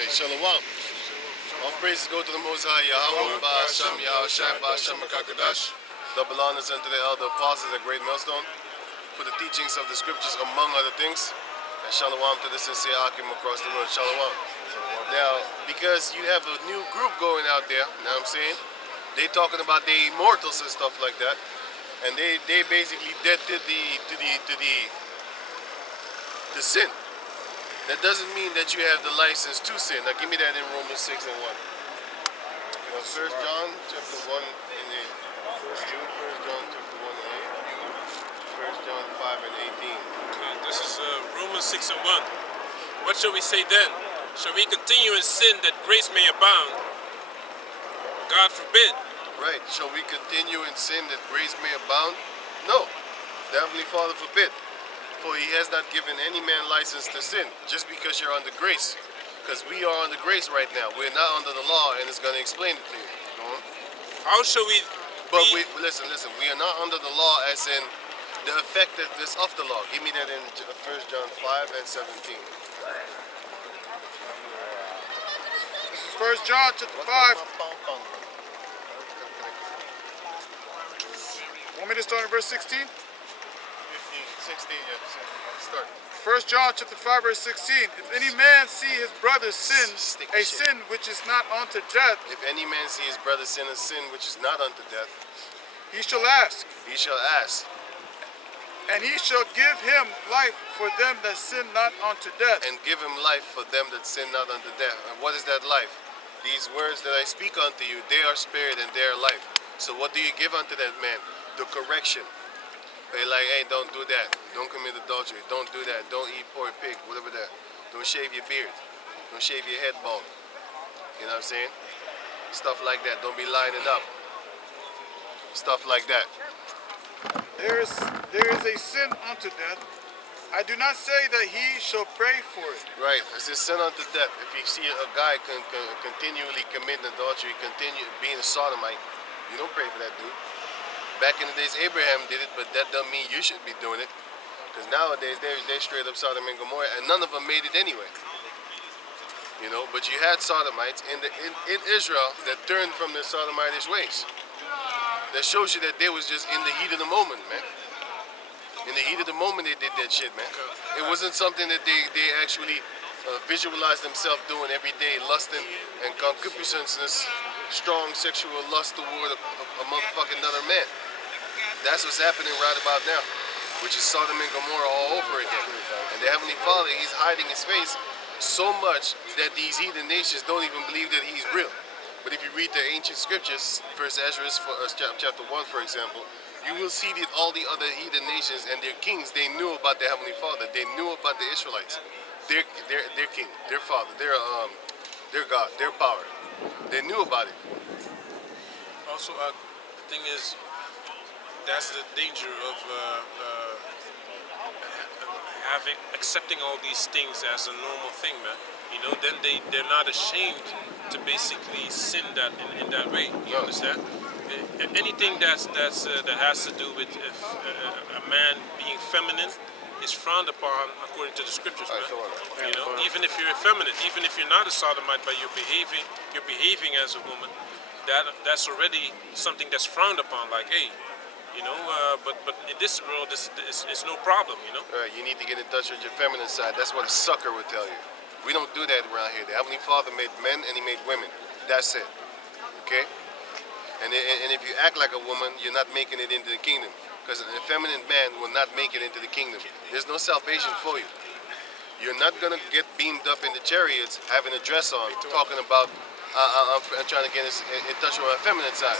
Hey, Shalom. All praises go to the Most High, Yahweh, Ba'asham, Yahushai, Ba'asham, Kakadash. Double honors unto the elder apostles at Great Millstone for the teachings of the scriptures, among other things. And Shalom to the sincere Akim across the world. Shalom. Now, because you have a new group going out there, you know what I'm saying? They talking about the immortals and stuff like that. And they basically dead to the sin. That doesn't mean that you have the license to sin. Now give me that in Romans 6 and 1. You know, 1 John chapter 1 and 8. 1 John chapter 1 and 8. 1 John 5 and 18. Okay, this is Romans 6 and 1. What shall we say then? Shall we continue in sin that grace may abound? God forbid. Right. Shall we continue in sin that grace may abound? No. The Heavenly Father forbid. For he has not given any man license to sin, just because you're under grace. Because we are under grace right now. We're not under the law, and it's going to explain it to you. How shall we But listen, we are not under the law as in the effectiveness of the law. Give me that in 1 John 5 and 17. This is 1 John chapter 5. Want me to start in verse 16? 16, yeah. Start. 1 John chapter 5 verse 16. If any man see his brother sin, a sin which is not unto death, If any man see his brother sin a sin which is not unto death, he shall ask, he shall ask, and he shall give him life for them that sin not unto death. and give him life for them that sin not unto death. And what is that life? These words that I speak unto you, they are spirit and they are life. So what do you give unto that man? The correction. They're like, hey, don't do that. Don't commit adultery. Don't do that. Don't eat pork pig, whatever that. Don't shave your beard. Don't shave your head bald. You know what I'm saying? Stuff like that. Don't be lining up. Stuff like that. There is a sin unto death. I do not say that he shall pray for it. Right. It's a sin unto death. If you see a guy continually committing adultery, continue being a sodomite, you don't pray for that dude. Back in the days, Abraham did it, but that doesn't mean you should be doing it. Because nowadays, they're straight up Sodom and Gomorrah, and none of them made it anyway. You know, but you had sodomites in Israel that turned from their sodomitish ways. That shows you that they was just in the heat of the moment, man. In the heat of the moment, they did that shit, man. It wasn't something that they actually visualized themselves doing every day, lusting and concupiscence, strong sexual lust toward a motherfucking another man. That's what's happening right about now, which is Sodom and Gomorrah all over again. And the Heavenly Father, he's hiding his face so much that these heathen nations don't even believe that he's real. But if you read the ancient scriptures, 1 Ezra chapter 1, for example, you will see that all the other heathen nations and their kings, they knew about the Heavenly Father. They knew about the Israelites, their king, their father, their God, their power. They knew about it. also the thing is, that's the danger of accepting all these things as a normal thing, man. You know, then they're not ashamed to basically sin that in that way. You understand? Anything that has to do with a man being feminine is frowned upon according to the scriptures, man. You know, even if you're effeminate, even if you're not a sodomite, but you're behaving as a woman, that's already something that's frowned upon. Like, hey, you know, but in this world, it's no problem, you know. Right, you need to get in touch with your feminine side. That's what a sucker would tell you. We don't do that around here. The Heavenly Father made men and he made women. That's it. Okay? And if you act like a woman, you're not making it into the kingdom. Because an effeminate man will not make it into the kingdom. There's no salvation for you. You're not going to get beamed up in the chariots having a dress on, talking about, I'm trying to get in touch with my feminine side.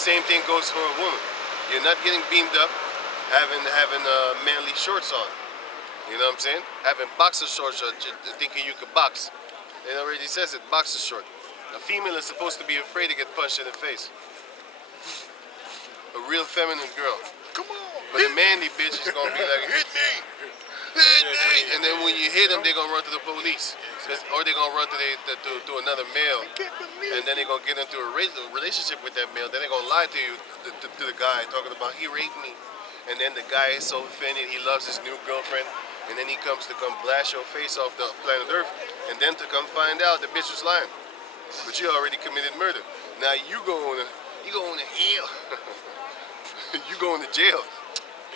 Same thing goes for a woman. You're not getting beamed up having manly shorts on. You know what I'm saying? Having boxer shorts on, thinking you could box. It already says it, boxer short. A female is supposed to be afraid to get punched in the face. A real feminine girl. Come on. But a manly bitch is gonna be like, hit me, hit me. And then when you hit them, they're gonna run to the police. Or they're gonna run to another male. And then they're gonna get into a relationship with that male. Then they're gonna lie to you, to the guy, talking about he raped me. And then the guy is so offended, he loves his new girlfriend. and then he comes to come blast your face off the planet Earth, and then to come find out the bitch was lying, but you already committed murder. Now you going to hell. You going to jail.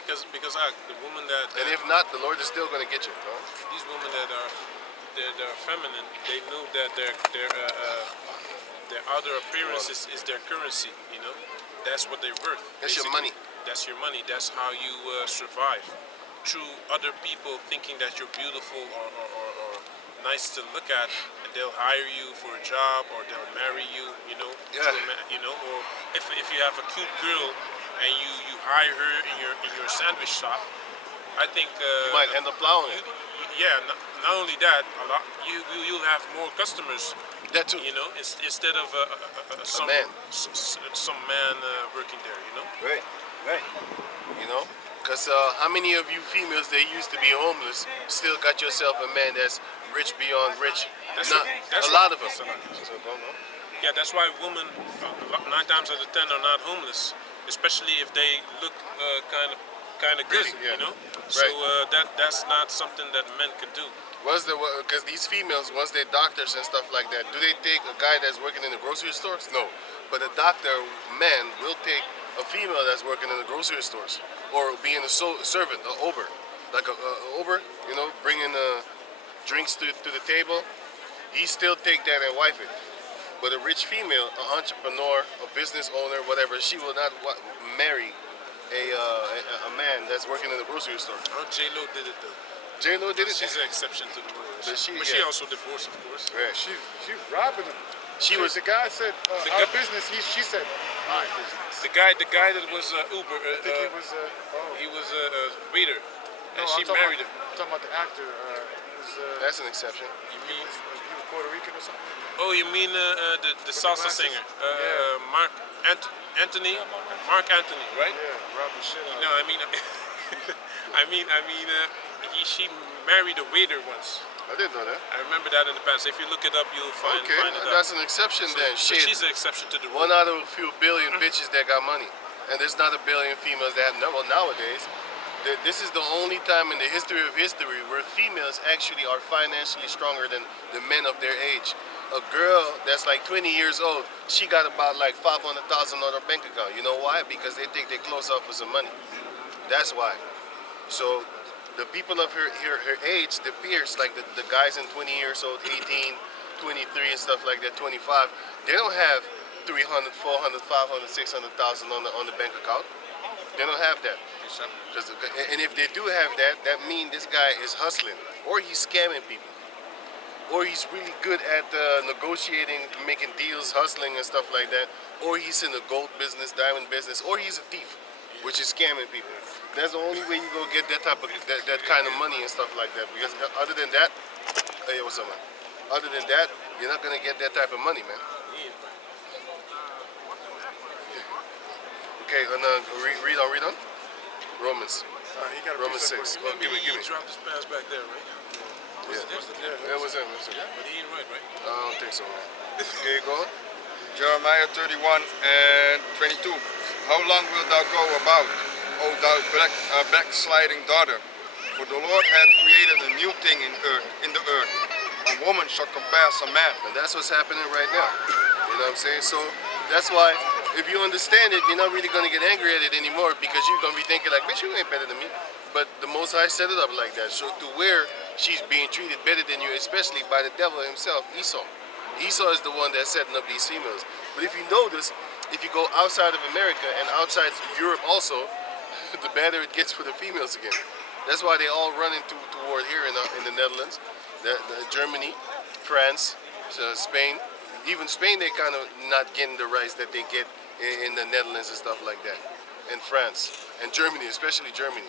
Because the woman that, And if not, the Lord is still going to get you. Huh? these women that are feminine, they know that their outer appearance is their currency. You know, that's what they're worth. That's your basically. money. That's your money. That's how you survive. Through other people thinking that you're beautiful or nice to look at, and they'll hire you for a job or they'll marry you. You know, Yeah. or if you have a cute girl and you hire her in your sandwich shop, I think You might end up plowing it. yeah. Not only that, you'll have more customers. That too. You know, instead of some man. some man working there. You know. Right. Right. You know, because how many of you females that used to be homeless still got yourself a man that's rich beyond rich? That's Not, right. That's a lot of right. them. So don't know. Yeah, that's why women 9 times out of 10 are not homeless, especially if they look kind of good. Pretty, yeah. You know. So Right. that's not something that men can do. Because these females, once they're doctors and stuff like that, do they take a guy that's working in the grocery stores? No. But a doctor man will take a female that's working in the grocery stores or being a servant, an Uber, like a Uber, you know, bringing drinks to the table. He still take that and wife it. But a rich female, an entrepreneur, a business owner, whatever, she will not marry a man that's working in the grocery store. Oh, J Lo did it though. J Lo did it. She's an exception to the rule. But she- she yeah. also divorced, of course. Yeah. She robbing him. She was. The guy said The our guy- business. She said my business. The guy that was Uber. I think he was. He was a waiter, and she I'm talking married about, him. I'm talking about the actor. He was. That's an exception. You He mean? was Puerto Rican or something. Oh, you mean the salsa glasses? singer, Yeah. Mark Anthony, Mark Anthony, right? Yeah, robbed the shit out. No, I mean, she married a waiter once. I didn't know that. I remember that in the past. If you look it up, you'll find Okay, it out. that's an exception then. But Shit. she's an exception to the rule. One out of a few billion bitches that got money. And there's not a billion females that have no. Well, nowadays, this is the only time in the history of history where females actually are financially stronger than the men of their age. A girl that's like 20 years old, she got about like 500,000 on her bank account. You know why? Because they take their clothes off for some money. That's why. So the people of her age, the peers, like the guys in 20 years old, 18, 23 and stuff like that, 25, they don't have 300, 400, 500, 600,000 on the bank account. They don't have that. And if they do have that, that means this guy is hustling, or he's scamming people, or he's really good at negotiating, making deals, hustling and stuff like that, or he's in the gold business, diamond business, or he's a thief, which is scamming people. That's the only way you go get that type of that kind of money and stuff like that. Because other than that, hey, what's up, man? Other than that, you're not gonna get that type of money, man. Okay, and read on. Romans. He got a Romans piece of 6. it. Well, give me. dropped his pass back there, right? Yeah. Yeah. It was him. But he ain't right? I don't think so, man. Okay, go on. Jeremiah 31 and 22. How long wilt thou go about, O thou backsliding daughter? For the Lord hath created a new thing in the earth. A woman shall compass a man. And that's what's happening right now. You know what I'm saying? So that's why if you understand it, you're not really going to get angry at it anymore, because you're going to be thinking like, bitch, you ain't better than me. But the Most High set it up like that. So to where she's being treated better than you, especially by the devil himself, Esau. Esau is the one that's setting up these females. But if you notice, if you go outside of America and outside Europe also, the better it gets for the females again. That's why they all run toward here in the Netherlands, Germany, France, Spain. Even Spain, they kind of not getting the rights that they get in the Netherlands and stuff like that. And France and Germany, especially Germany.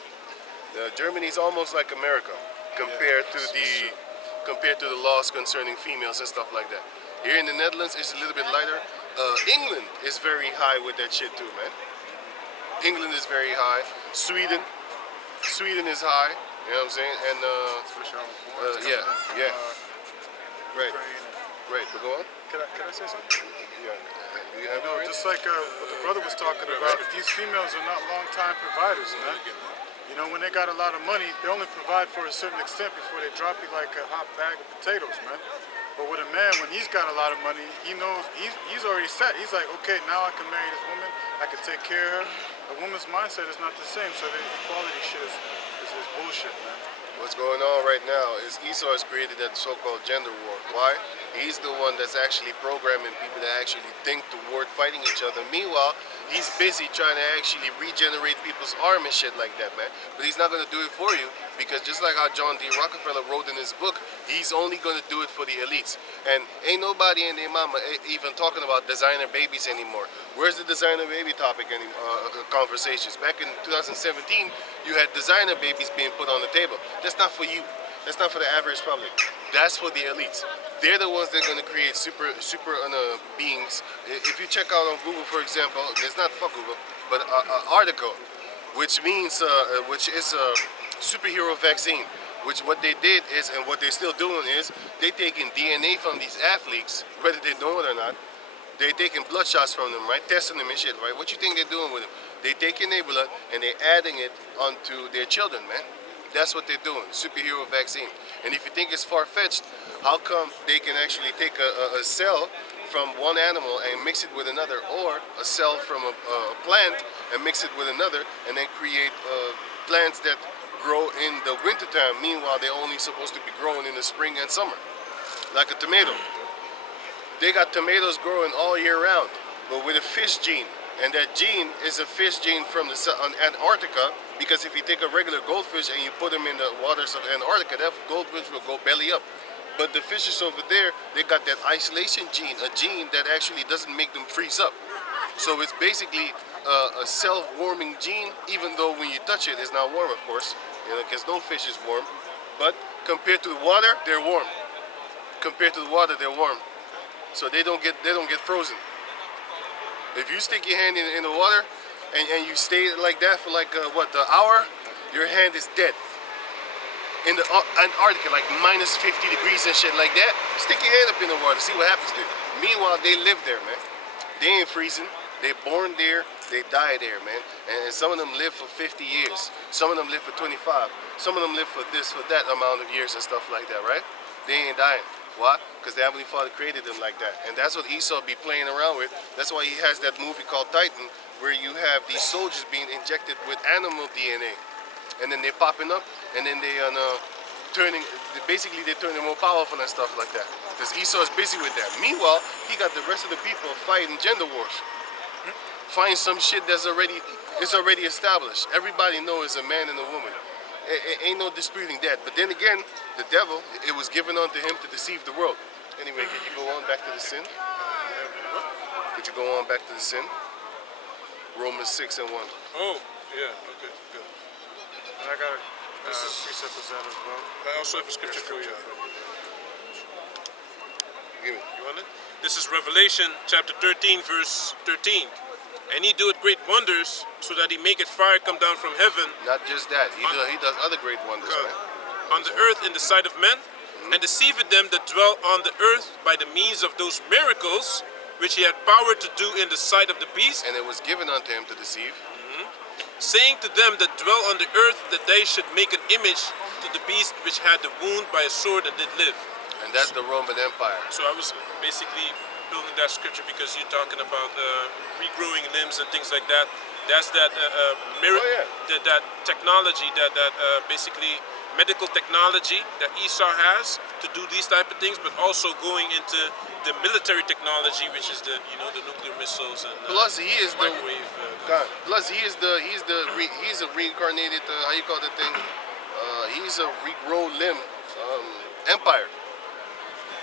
Germany is almost like America compared to the laws concerning females and stuff like that. Here in the Netherlands, it's a little bit lighter. England is very high with that shit too, man. England is very high. Sweden is high. You know what I'm saying? And yeah. Right. But go on. Can I say something? Yeah. You have No, just like what the brother was talking about, these females are not long-time providers, man. You know, when they got a lot of money, they only provide for a certain extent before they drop you like a hot bag of potatoes, man. But with a man, when he's got a lot of money, he knows he's already set. He's like, okay, now I can marry this woman. I can take care of her. A woman's mindset is not the same, so the equality shit is bullshit, man. What's going on right now is Esau has created that so-called gender war. Why? He's the one that's actually programming people to actually think toward fighting each other. Meanwhile, he's busy trying to actually regenerate people's arm and shit like that, man. But he's not going to do it for you because just like how John D. Rockefeller wrote in his book, he's only going to do it for the elites. And ain't nobody in their mama even talking about designer babies anymore. Where's the designer baby topic conversations? Back in 2017, you had designer babies being put on the table. That's not for you. That's not for the average public. That's for the elites. They're the ones that are going to create super beings. If you check out on Google, for example, it's not for Google, but an article, which means, which is a superhero vaccine. Which what they did is, and what they're still doing is, they taking DNA from these athletes, whether they know it or not. They're taking blood shots from them, right? Testing them and shit, right? What you think they're doing with them? They taking their blood and they're adding it onto their children, man. That's what they're doing, superhero vaccine. And if you think it's far-fetched, how come they can actually take a cell from one animal and mix it with another, or a cell from a plant and mix it with another, and then create plants that grow in the wintertime. Meanwhile, they're only supposed to be growing in the spring and summer, like a tomato. They got tomatoes growing all year round, but with a fish gene. And that gene is a fish gene from Antarctica, because if you take a regular goldfish and you put them in the waters of Antarctica, that goldfish will go belly up. But the fishes over there, they got that isolation gene, a gene that actually doesn't make them freeze up. So it's basically a self-warming gene, even though when you touch it, it's not warm, of course, because no fish is warm. But compared to the water, they're warm. Compared to the water, they're warm. So they don't get frozen. If you stick your hand in the water and you stay like that for like the hour, your hand is dead. In the Antarctica, like minus 50 degrees and shit like that, stick your hand up in the water, see what happens to you. Meanwhile, they live there, man. They ain't freezing. They born there, they die there, man. And some of them live for 50 years. Some of them live for 25. Some of them live for this, for that amount of years and stuff like that, right? They ain't dying. Why? Because the Heavenly Father created them like that. And that's what Esau be playing around with. That's why he has that movie called Titan, where you have these soldiers being injected with animal DNA. And then they're popping up, and then they basically they're turning more powerful and stuff like that. Because Esau is busy with that. Meanwhile, he got the rest of the people fighting gender wars. Find some shit that's already established. Everybody knows a man and a woman. Ain't no disputing that. But then again, the devil, it was given unto him to deceive the world. Anyway, can you go on back to the sin? Could you go on back to the sin? Romans 6:1. Oh, yeah, okay, good. And I got a precept of that as well. I also have a scripture for you. Give me. You want it? This is Revelation chapter 13, verse 13. And he doeth great wonders, so that he maketh fire come down from heaven Not just that. He does other great wonders, man. on the earth in the sight of men, and deceiveth them that dwell on the earth by the means of those miracles which he had power to do in the sight of the beast, And it was given unto him to deceive. saying to them that dwell on the earth that they should make an image to the beast which had the wound by a sword and did live. And that's the Roman Empire. So I was basically building that scripture because you're talking about regrowing limbs and things like that. That's that that technology, that basically medical technology that Esau has to do these type of things, but also going into the military technology, which is the the nuclear missiles and Plus, he is the microwave. Plus, he's a reincarnated. How you call that thing? He's a regrown limb empire.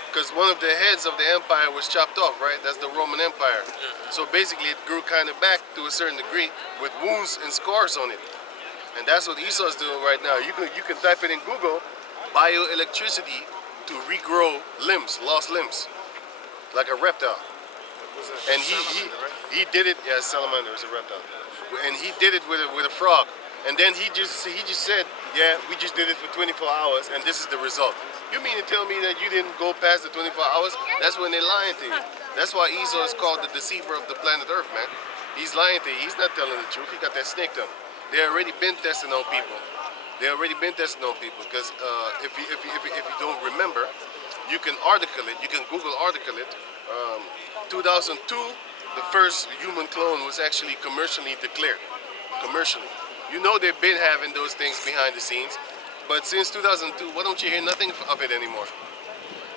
Because one of the heads of the empire was chopped off, right? That's the Roman Empire. So basically, it grew kind of back to a certain degree with wounds and scars on it. And that's what Esau's doing right now. You can type it in Google, bioelectricity to regrow limbs, lost limbs, like a reptile. And he did it. Yeah, salamander is a reptile. And he did it with a frog. And then he just said, yeah, we just did it for 24 hours, and this is the result. You mean to tell me that you didn't go past the 24 hours? That's when they're lying to you. That's why Esau is called the deceiver of the planet Earth, man. He's lying to you. He's not telling the truth. He got that snake tongue. They already been testing on people. They already been testing on people because if you don't remember, you can article it. You can Google article it. 2002, the first human clone was actually commercially declared. Commercially, you know they've been having those things behind the scenes, but since 2002, why don't you hear nothing of it anymore?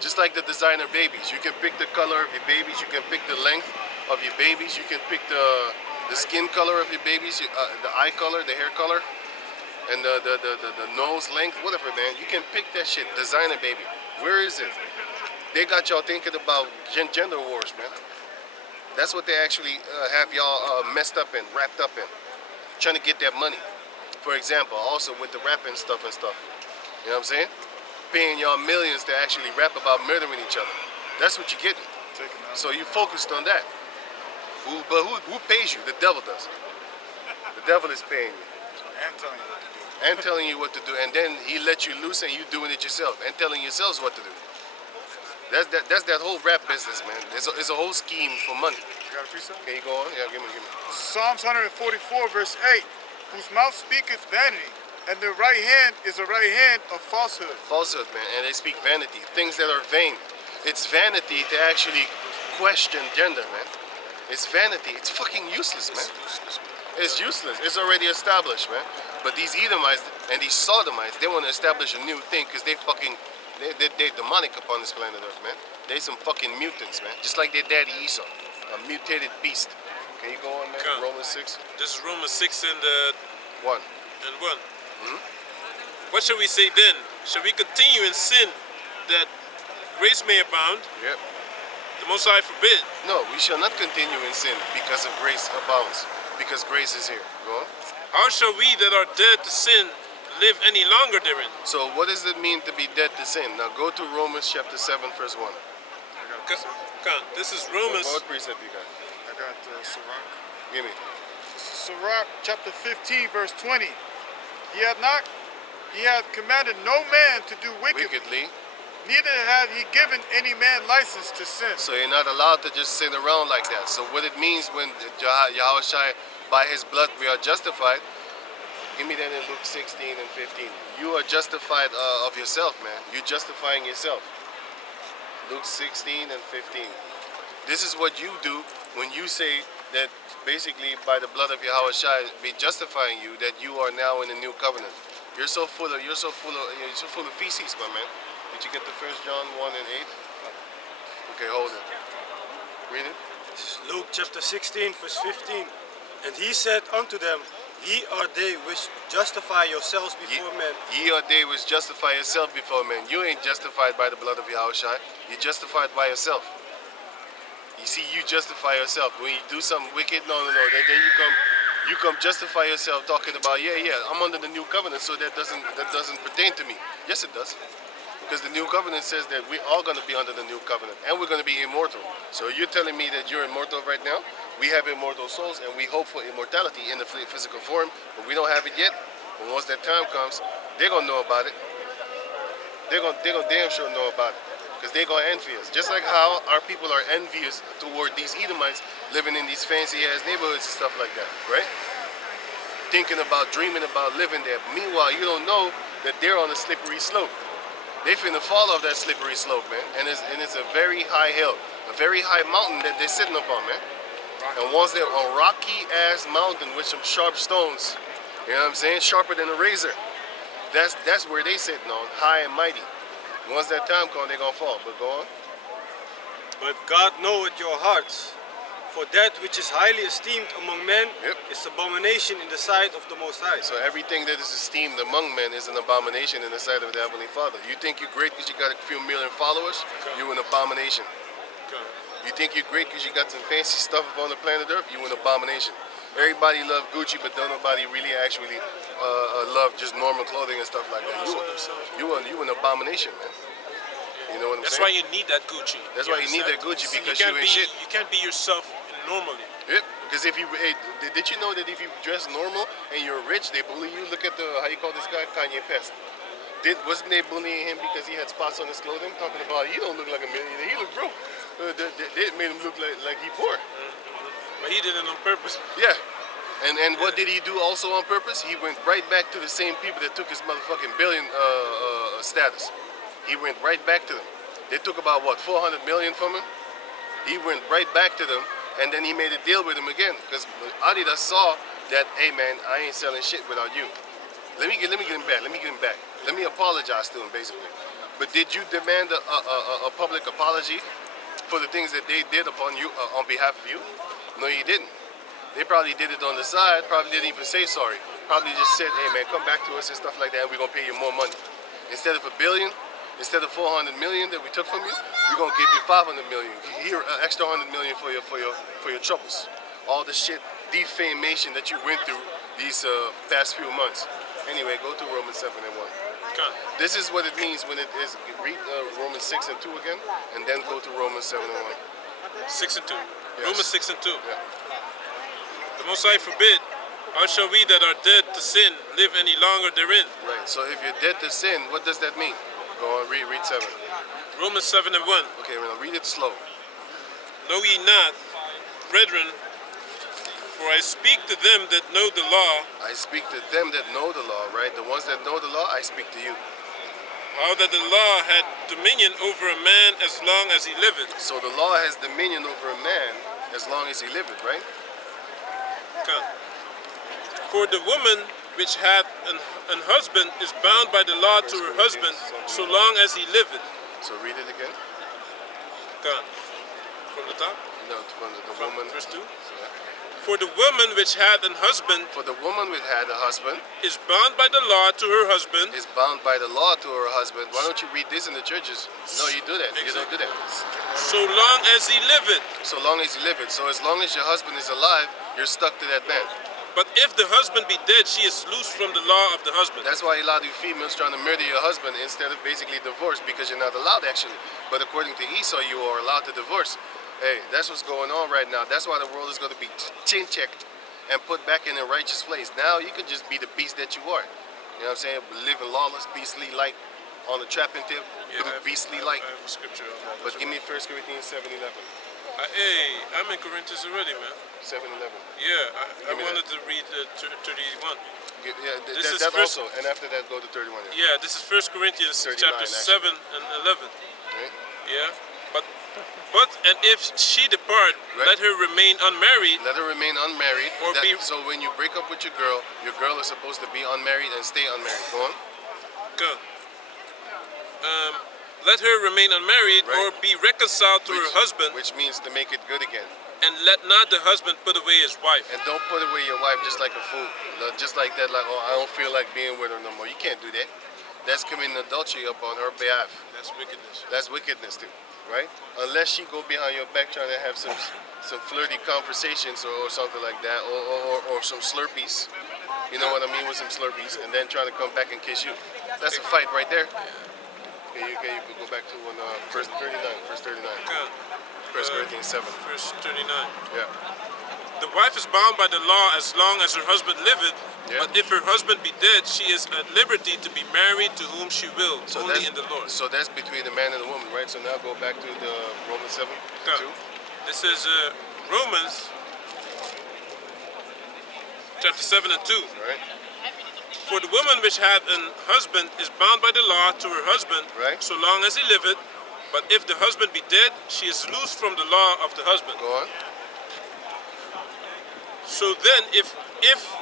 Just like the designer babies, you can pick the color of your babies. You can pick the length of your babies. You can pick the skin color of your babies, the eye color, the hair color, and the nose length, whatever, man. You can pick that shit. Designer baby. Where is it? They got y'all thinking about gender wars, man. That's what they actually have y'all messed up in, wrapped up in, trying to get that money. For example, also with the rapping stuff and stuff. You know what I'm saying? Paying y'all millions to actually rap about murdering each other. That's what you're getting. So you focused on that. But who pays you? The devil does. The devil is paying you. And telling you what to do. And telling you what to do. And then he lets you loose and you doing it yourself. And telling yourselves what to do. That's that whole rap business, man. It's a whole scheme for money. You got a precept? Can you go on? Yeah, give me. Psalms 144, verse 8. Whose mouth speaketh vanity, and their right hand is a right hand of falsehood. Falsehood, man. And they speak vanity. Things that are vain. It's vanity to actually question gender, man. It's vanity. It's fucking useless, man. It's useless. It's already established, man. But these Edomites and these Sodomites, they want to establish a new thing because they're demonic upon this planet Earth, man. They some fucking mutants, man. Just like their daddy Esau, a mutated beast. Can you go on, man? Come. Romans 6. This is Romans 6 and 1. 1. What shall we say then? Shall we continue in sin that grace may abound? Yep. The Most High forbid. No, we shall not continue in sin because of grace abounds. Because grace is here. Go on. How shall we that are dead to sin live any longer therein? So what does it mean to be dead to sin? Now go to Romans chapter 7, verse 1. Come. This is Romans. What precept you got? I got Sirach. Give me. Sirach chapter 15, verse 20. He hath commanded no man to do wickedly, neither hath he given any man license to sin. So you're not allowed to just sit around like that. So what it means when Yahweh Shai, by his blood we are justified. Give me that in Luke 16 and 15. You are justified of yourself, man. You're justifying yourself. Luke 16 and 15. This is what you do when you say that basically by the blood of Yahweh Shai be justifying you, that you are now in a new covenant. You're so full of feces, my man. Did you get the 1 John 1 and 8? Okay, hold it. Read it. This is Luke chapter 16, verse 15. And he said unto them, Ye are they which justify yourselves before men. Ye are they which justify yourself before men. You ain't justified by the blood of Yahweh Shai. You're justified by yourself. You see, you justify yourself. When you do something wicked, no. Then you come justify yourself talking about, I'm under the new covenant, so that doesn't pertain to me. Yes, it does. Because the new covenant says that we're all going to be under the new covenant, and we're going to be immortal. So you're telling me that you're immortal right now? We have immortal souls, and we hope for immortality in the physical form, but we don't have it yet. But once that time comes, they're going to know about it. They're going to damn sure know about it. Because they're going to envy us. Just like how our people are envious toward these Edomites living in these fancy-ass neighborhoods and stuff like that, right? Thinking about, dreaming about living there. Meanwhile, you don't know that they're on a slippery slope. They finna fall off that slippery slope, man. And it's a very high hill, a very high mountain that they're sitting upon, man. And once they're on rocky-ass mountain with some sharp stones, you know what I'm saying? Sharper than a razor. That's where they sitting on, high and mighty. Once that time comes, they're gonna fall. But go on. But God knoweth your hearts. For that which is highly esteemed among men is abomination in the sight of the Most High. So everything that is esteemed among men is an abomination in the sight of the Heavenly Father. You think you're great because you got a few million followers? You're an abomination. You think you're great because you got some fancy stuff up on the planet Earth? You're an abomination. Everybody love Gucci, but don't nobody really actually love just normal clothing and stuff like that. You an abomination, man. You know what I'm saying? That's why you need that Gucci. That's why you need that Gucci, because you ain't shit. You can't be yourself normally. Yep. Because if you, did you know that if you dress normal and you're rich, they bully you? Look at how you call this guy, Kanye Pest. Wasn't they bullying him because he had spots on his clothing? Talking about, he don't look like a millionaire, he look broke. They made him look like he poor. But he did it on purpose. Yeah. And what did he do also on purpose? He went right back to the same people that took his motherfucking billion status. He went right back to them. They took about what, 400 million from him? He went right back to them, and then he made a deal with them again. Because Adidas saw that, hey man, I ain't selling shit without you. Let me get him back. Let me get him back. Let me apologize to him, basically. But did you demand a public apology for the things that they did upon you, on behalf of you? No, you didn't. They probably did it on the side, probably didn't even say sorry. Probably just said, hey man, come back to us and stuff like that, and we're gonna pay you more money. Instead of $1 billion, instead of 400 million that we took from you, we're gonna give you 500 million. Here, an extra 100 million for your troubles. All the shit, defamation that you went through these past few months. Anyway, go to Romans 7 and 1. Okay. This is what it means when it is, read Romans 6 and 2 again, and then go to Romans 7 and 1. 6 and 2. Yes. Romans 6 and 2. Yeah. The Most High forbid, how shall we that are dead to sin live any longer therein? Right, so if you're dead to sin, what does that mean? Go on, read 7. Romans 7 and 1. Okay, we're gonna read it slow. Know ye not, brethren, for I speak to them that know the law, I speak to them that know the law, right? The ones that know the law, I speak to you. how that the law had dominion over a man as long as he liveth. So the law has dominion over a man as long as he liveth, right? Okay. For the woman which hath an husband is bound by the law to her husband so long as he liveth. So read it again. Okay. From the top? No, from the From woman. verse 2. For the woman which hath an husband For the woman which had a husband is bound by the law to her husband. is bound by the law to her husband. Why don't you read this in the churches? No, you do that. You don't do that. So long as he liveth. So long as you live it. So as long as your husband is alive, you're stuck to that man. But if the husband be dead, she is loose from the law of the husband. That's why a lot of you females trying to murder your husband instead of basically divorce, because you're not allowed actually. But according to Esau, you are allowed to divorce. Hey, that's what's going on right now. That's why the world is going to be chin checked and put back in a righteous place. Now you can just be the beast that you are. You know what I'm saying? Living lawless, beastly like on the trapping tip, beastly like. I have a scripture on that. But give me 1 Corinthians 7:11. Hey, I'm in Corinthians already, man. 7:11. Yeah, I me wanted to read 31. Yeah, This is that first- also, and after that go to 31. Yeah, this is 1 Corinthians 39, chapter actually. 7 and 11. Right? Yeah, but and if she depart, Right. let her remain unmarried. Let her remain unmarried. Or be- So when you break up with your girl is supposed to be unmarried and stay unmarried. Go on. Go. Let her remain unmarried Right. or be reconciled to her husband, Which means to make it good again. and let not the husband put away his wife. And don't put away your wife just like a fool. Just like that, like, oh, I don't feel like being with her no more. You can't do that. That's committing adultery upon her behalf. That's wickedness. That's wickedness too, right? Unless she go behind your back trying to have some flirty conversations or something like that, or some slurpees. You know what I mean, with some slurpees, and then trying to come back and kiss you. That's a fight right there. Okay, you could go back to verse 39. Verse 39. Go. 1 Corinthians 7. Verse 39. Yeah. The wife is bound by the law as long as her husband liveth, Yeah. but if her husband be dead, she is at liberty to be married to whom she will, only in the Lord. So that's between the man and the woman, right? So now go back to the Romans 7. Go. 2. This is Romans chapter 7 and 2. Right? For the woman which hath an husband is bound by the law to her husband, Right. so long as he liveth. But if the husband be dead, she is loose from the law of the husband. Go on. So then, if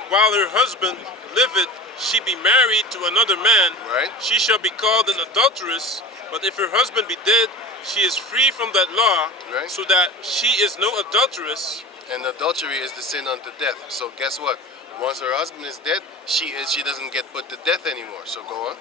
while her husband liveth, she be married to another man, Right. she shall be called an adulteress. But if her husband be dead, she is free from that law, Right. so that she is no adulteress. And adultery is the sin unto death. So guess what? Once her husband is dead, she doesn't get put to death anymore. So go on.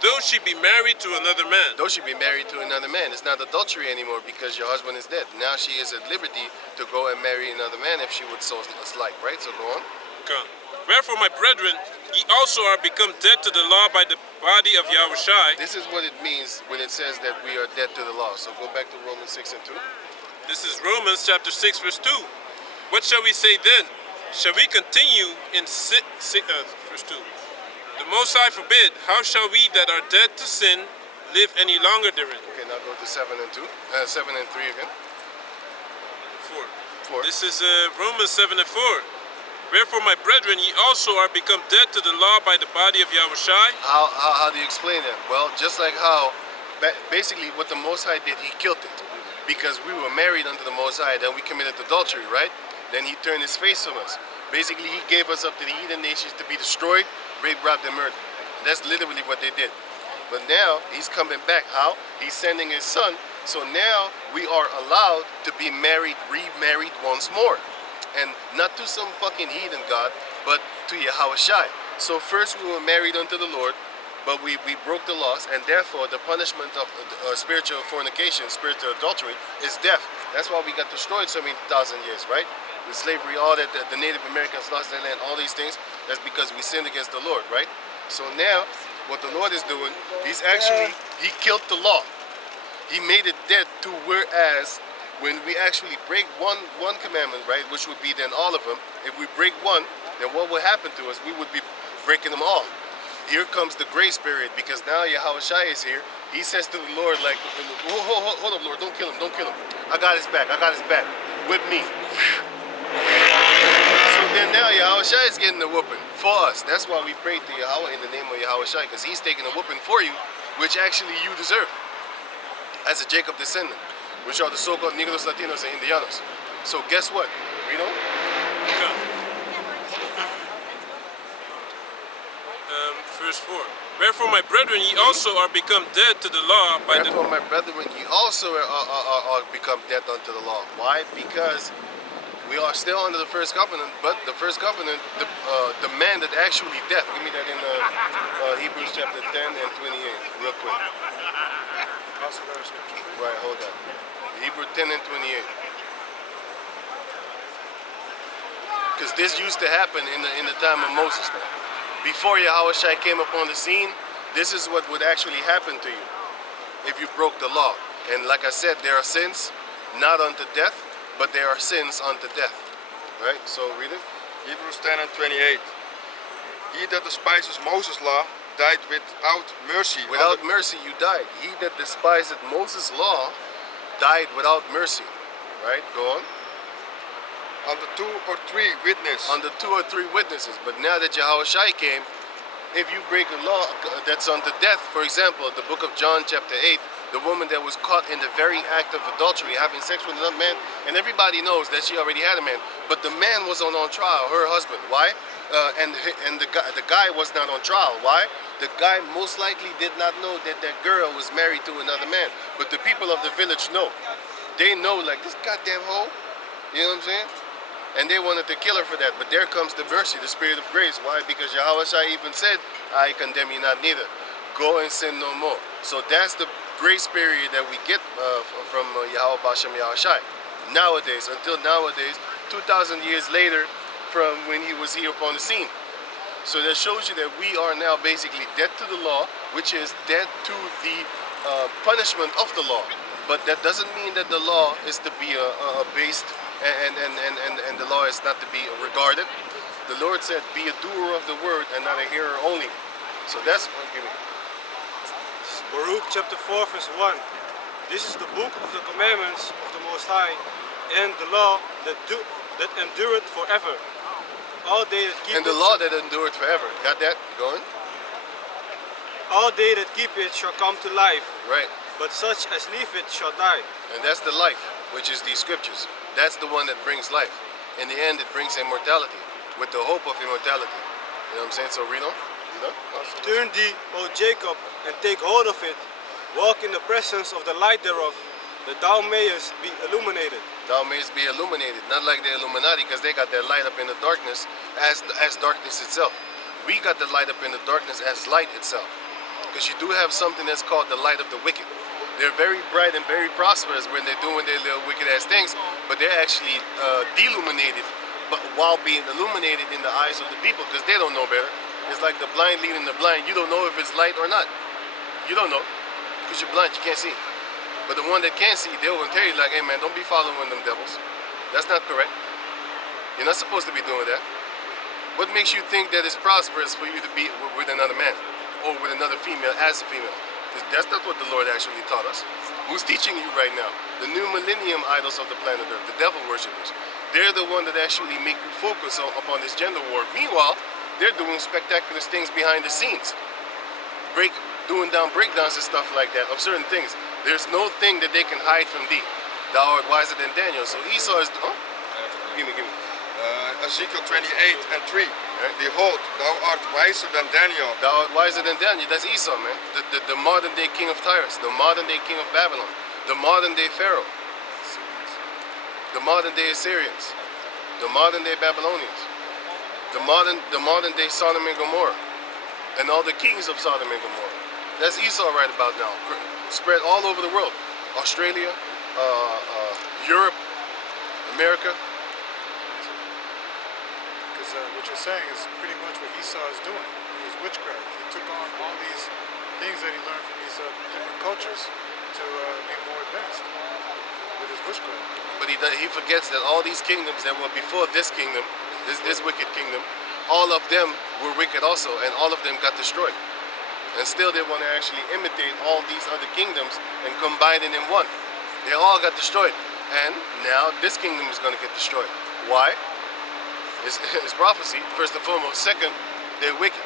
Though she be married to another man. Though she be married to another man, it's not adultery anymore because your husband is dead. Now she is at liberty to go and marry another man if she would so like, right? So go on. Okay. Wherefore, my brethren, ye also are become dead to the law by the body of Yahushai. This is what it means when it says that we are dead to the law. So go back to Romans 6 and 2. This is Romans chapter 6, verse 2. What shall we say then? Shall we continue in verse 2? The Most High forbid. How shall we that are dead to sin live any longer therein? Okay, now go to 7 and 2. 7 and 3 again. 4. 4. This is Romans 7 and 4. Wherefore, my brethren, ye also are become dead to the law by the body of Yahushai. How do you explain that? Well, just like how basically what the Most High did, he killed it. Because we were married unto the Most High, then we committed adultery, right? Then he turned his face from us. Basically, he gave us up to the heathen nations to be destroyed, raped, robbed, and murdered. And that's literally what they did. But now, he's coming back. How? He's sending his son. So now, we are allowed to be married, remarried once more. And not to some fucking heathen god, but to Yahushai. So first we were married unto the Lord, but we broke the laws, and therefore the punishment of spiritual fornication, spiritual adultery, is death. That's why we got destroyed so many thousand years, right? The slavery, all that, the Native Americans lost their land, all these things, that's because we sinned against the Lord, right? So now, what the Lord is doing, he killed the law. He made it dead to whereas when we actually break one commandment, right, which would be then all of them, if we break one, then what will happen to us? We would be breaking them all. Here comes the grace period, because now Yahushua is here. He says to the Lord, like, hold up, Lord, don't kill him, don't kill him. I got his back, Whip me. So then now Yahushua is getting the whooping for us. That's why we pray to Yahweh in the name of Yahushua, because he's taking a whooping for you, which actually you deserve as a Jacob descendant, which are the so-called Negros, Latinos, and Indianos. So guess what? Reno? Verse 4. Wherefore, my brethren, ye also are become dead to the law by Wherefore, my brethren, ye also are become dead unto the law. Why? Because we are still under the first covenant, but the first covenant demanded actually death. Give me that in Hebrews chapter 10 and 28, real quick. Right, hold on. Hebrews 10 and 28. Because this used to happen in the time of Moses, man. Before Yahushua came upon the scene, this is what would actually happen to you if you broke the law. And like I said, there are sins not unto death, but there are sins unto death. Right? So read it. Hebrews 10 and 28. He that despises Moses' law died without mercy. Without mercy you died. He that despiseth Moses' law died without mercy. Right? Go on. Under 2 or 3 witnesses. Under 2 or 3 witnesses. But now that Yahushua came, if you break a law that's unto death, for example, the book of John chapter 8, the woman that was caught in the very act of adultery, having sex with another man, and everybody knows that she already had a man, but the man was on trial, her husband. Why? And the guy was not on trial. Why? The guy most likely did not know that that girl was married to another man, but the people of the village know. They know, like, this goddamn hoe. You know what I'm saying? And they wanted to kill her for that. But there comes the mercy, the spirit of grace. Why? Because Yahushua even said, I condemn you not neither. Go and sin no more. So that's the grace period that we get from Yahweh Bashem Yahushua. Nowadays, until nowadays, 2,000 years later from when he was here upon the scene. So that shows you that we are now basically dead to the law, which is dead to the punishment of the law. But that doesn't mean that the law is to be based and the law is not to be regarded. The Lord said, be a doer of the word and not a hearer only. So that's what give me. Baruch chapter 4 verse 1. This is the book of the commandments of the Most High, and the law that endureth forever. All they that keep and the law that endureth forever. Got that? Going? All they that keep it shall come to life. Right. But such as leave it shall die. And that's the life, which is these scriptures. That's the one that brings life. In the end, it brings immortality, with the hope of immortality. You know what I'm saying? So, Reno? Turn thee, O Jacob, and take hold of it. Walk in the presence of the light thereof, that thou mayest be illuminated. Thou mayest be illuminated. Not like the Illuminati, because they got their light up in the darkness as darkness itself. We got the light up in the darkness as light itself. Because you do have something that's called the light of the wicked. They're very bright and very prosperous when they're doing their little wicked ass things, but they're actually deluminated, but while being illuminated in the eyes of the people, because they don't know better. It's like the blind leading the blind. You don't know if it's light or not. You don't know, because you're blind, you can't see. But the one that can see, they'll tell you like, hey man, don't be following them devils. That's not correct. You're not supposed to be doing that. What makes you think that it's prosperous for you to be with another man or with another female as a female? That's not what the Lord actually taught us. Who's teaching you right now? The new millennium idols of the planet Earth, the devil worshippers. They're the one that actually make you focus upon this gender war. Meanwhile, they're doing spectacular things behind the scenes. Doing down breakdowns and stuff like that of certain things. There's no thing that they can hide from thee. Thou art wiser than Daniel. So Esau is, give me. Ezekiel 28 and 3. Behold, thou art wiser than Daniel. Thou art wiser than Daniel. That's Esau, man. The modern day king of Tyrus, the modern day king of Babylon, the modern day Pharaoh, the modern day Assyrians, the modern day Babylonians, the modern day Sodom and Gomorrah, and all the kings of Sodom and Gomorrah. That's Esau right about now. Spread all over the world. Australia, Europe, America. Because what you're saying is pretty much what Esau is doing. It was witchcraft. He took on all these things that he learned from these different cultures to be more advanced with his witchcraft. But he forgets that all these kingdoms that were before this kingdom, this wicked kingdom, all of them were wicked also, and all of them got destroyed. And still they want to actually imitate all these other kingdoms and combine it in one. They all got destroyed. And now this kingdom is going to get destroyed. Why? It's prophecy, first and foremost. Second, they're wicked.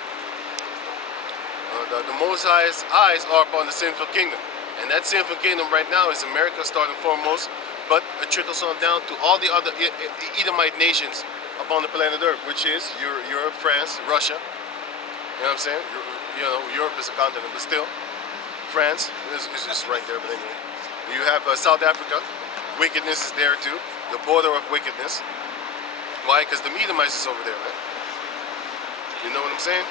The Most High's eyes are upon the sinful kingdom. And that sinful kingdom right now is America, starting foremost, but it trickles on down to all the other Edomite nations upon the planet Earth, which is Europe, France, Russia. You know what I'm saying? Europe is a continent, but still, France is just right there. But anyway, you have South Africa. Wickedness is there too. The border of wickedness. Why? Because the Edomites is over there, man. You know what I'm saying?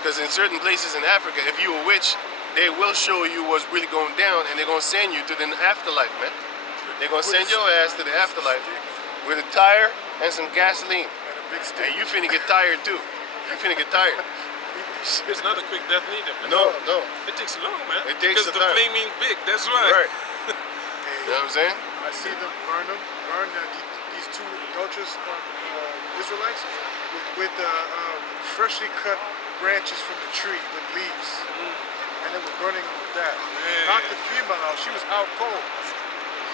Because in certain places in Africa, if you're a witch, they will show you what's really going down, and they're gonna send you to the afterlife, man. They're gonna send your ass to the afterlife with a tire and some gasoline. And a big stick. And you finna get tired too. You finna get tired. It's not a quick death neither, man. No. It takes long, man. It takes because some the time. flaming big. That's right. Right. You know what I'm saying? I see them burn these two adulterous Israelites with freshly cut branches from the tree with leaves. And they were burning them with that. Man. Knocked the female out. She was out cold.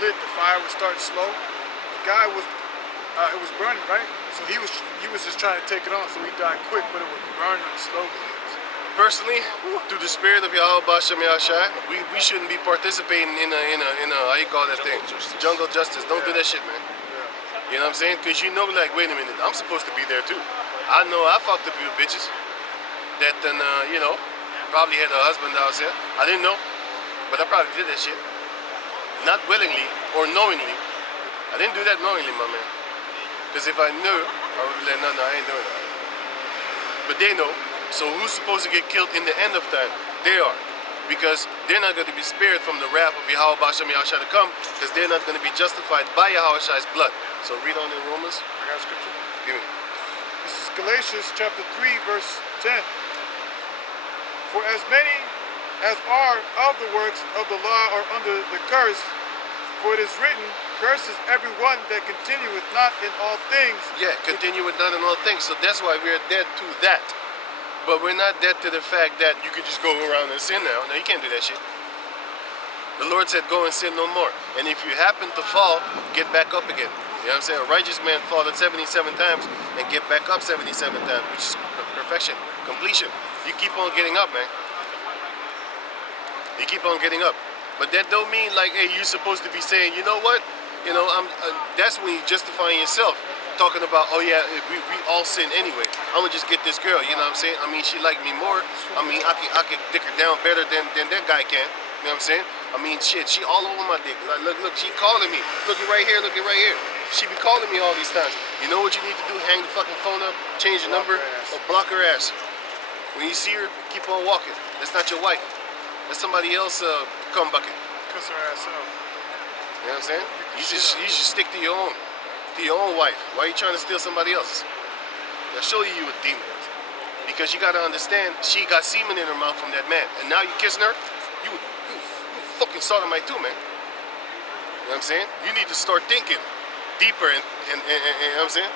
Lit. The fire was starting slow. The guy was, it was burning, right? So he was just trying to take it on, so he died quick, but it was burning slowly. Personally, through the spirit of Yahweh Bashem Yahshai, we shouldn't be participating in a how you call that thing? Jungle justice. Don't do that shit, man. You know what I'm saying? Because you know, like, wait a minute, I'm supposed to be there too. I know I fucked a few bitches that then, probably had a husband out there. I didn't know, but I probably did that shit. Not willingly or knowingly. I didn't do that knowingly, my man. Because if I knew, I would be like, no, I ain't doing that. But they know. So who's supposed to get killed in the end of time? They are. Because they're not going to be spared from the wrath of Yahweh Bashem Yahshai to come, because they're not going to be justified by Yahweh's blood. So read on in Romans. I got a scripture. Give me. This is Galatians chapter 3, verse 10. For as many as are of the works of the law are under the curse, for it is written, curses everyone that continueth not in all things. Yeah, continue with none and all things. So that's why we're dead to that. But we're not dead to the fact that you could just go around and sin now. No, you can't do that shit. The Lord said, go and sin no more. And if you happen to fall, get back up again. You know what I'm saying? A righteous man falleth 77 times and get back up 77 times, which is perfection, completion. You keep on getting up, man. You keep on getting up. But that don't mean like, hey, you're supposed to be saying, you know what? You know, that's when you're justifying yourself. Talking about, oh yeah, we all sin anyway. I'm gonna just get this girl, you know what I'm saying? I mean, she liked me more. I mean, I could dick her down better than that guy can. You know what I'm saying? I mean, shit, she all over my dick. Like, look, she calling me. Look it right here, look it right here. She be calling me all these times. You know what you need to do? Hang the fucking phone up, change the number, or block her ass. When you see her, keep on walking. That's not your wife. That's somebody else cum bucket. Cuss her ass out. You know what I'm saying? You should stick to your own wife. Why are you trying to steal somebody else's? They'll show you a demon. Because you gotta understand, she got semen in her mouth from that man. And now you kissing her, you fucking sodomite too, man. You know what I'm saying? You need to start thinking deeper and you know what I'm saying?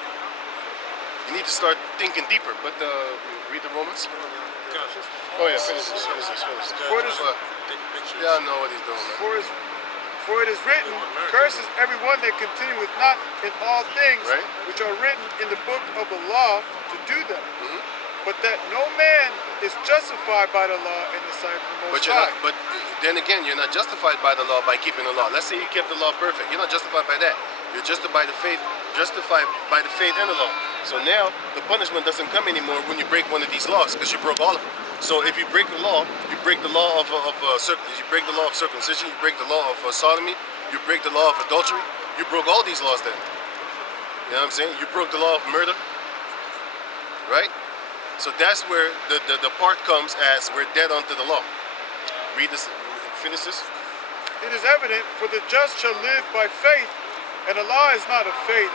You need to start thinking deeper. But read the Romans. Oh yeah, finish this. For it is, But, Take pictures. yeah, I know what he's doing, man. for it is written, curses everyone that continueth not in all things Right. which are written in the book of the law to do them. Mm-hmm. But that no man is justified by the law in the sight of the Most High. But then again, you're not justified by the law by keeping the law. Let's say you kept the law perfect. You're not justified by that. You're justified by the faith and the law. So now the punishment doesn't come anymore when you break one of these laws because you broke all of them. So if you break the law, you break the law of you break the law of circumcision, you break the law of sodomy, you break the law of adultery. You broke all these laws then. You know what I'm saying? You broke the law of murder, right? So that's where the part comes as we're dead unto the law. Read this, finish this. It is evident, for the just shall live by faith, and the law is not of faith,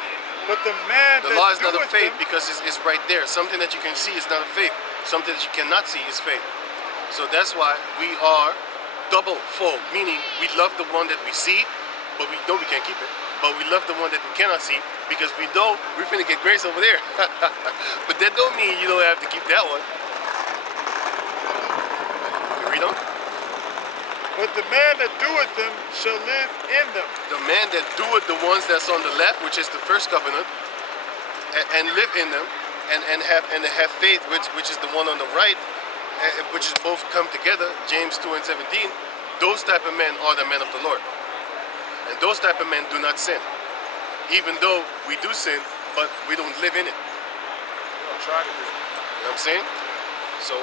but the man The that law is not of doeth faith them, because it's right there. Something that you can see is not of faith. Something that you cannot see is faith. So that's why we are double fold, meaning we love the one that we see, but we know we can't keep it. But we love the one that we cannot see because we know we're finna get grace over there. But that don't mean you don't have to keep that one. You read on? but the man that doeth them shall live in them. The man that doeth the ones that's on the left, which is the first covenant, and live in them, and have faith, which is the one on the right, which is both come together. James 2:17. Those type of men are the men of the Lord, and those type of men do not sin. Even though we do sin, but we don't live in it. You know, try to do it. You know what I'm saying? So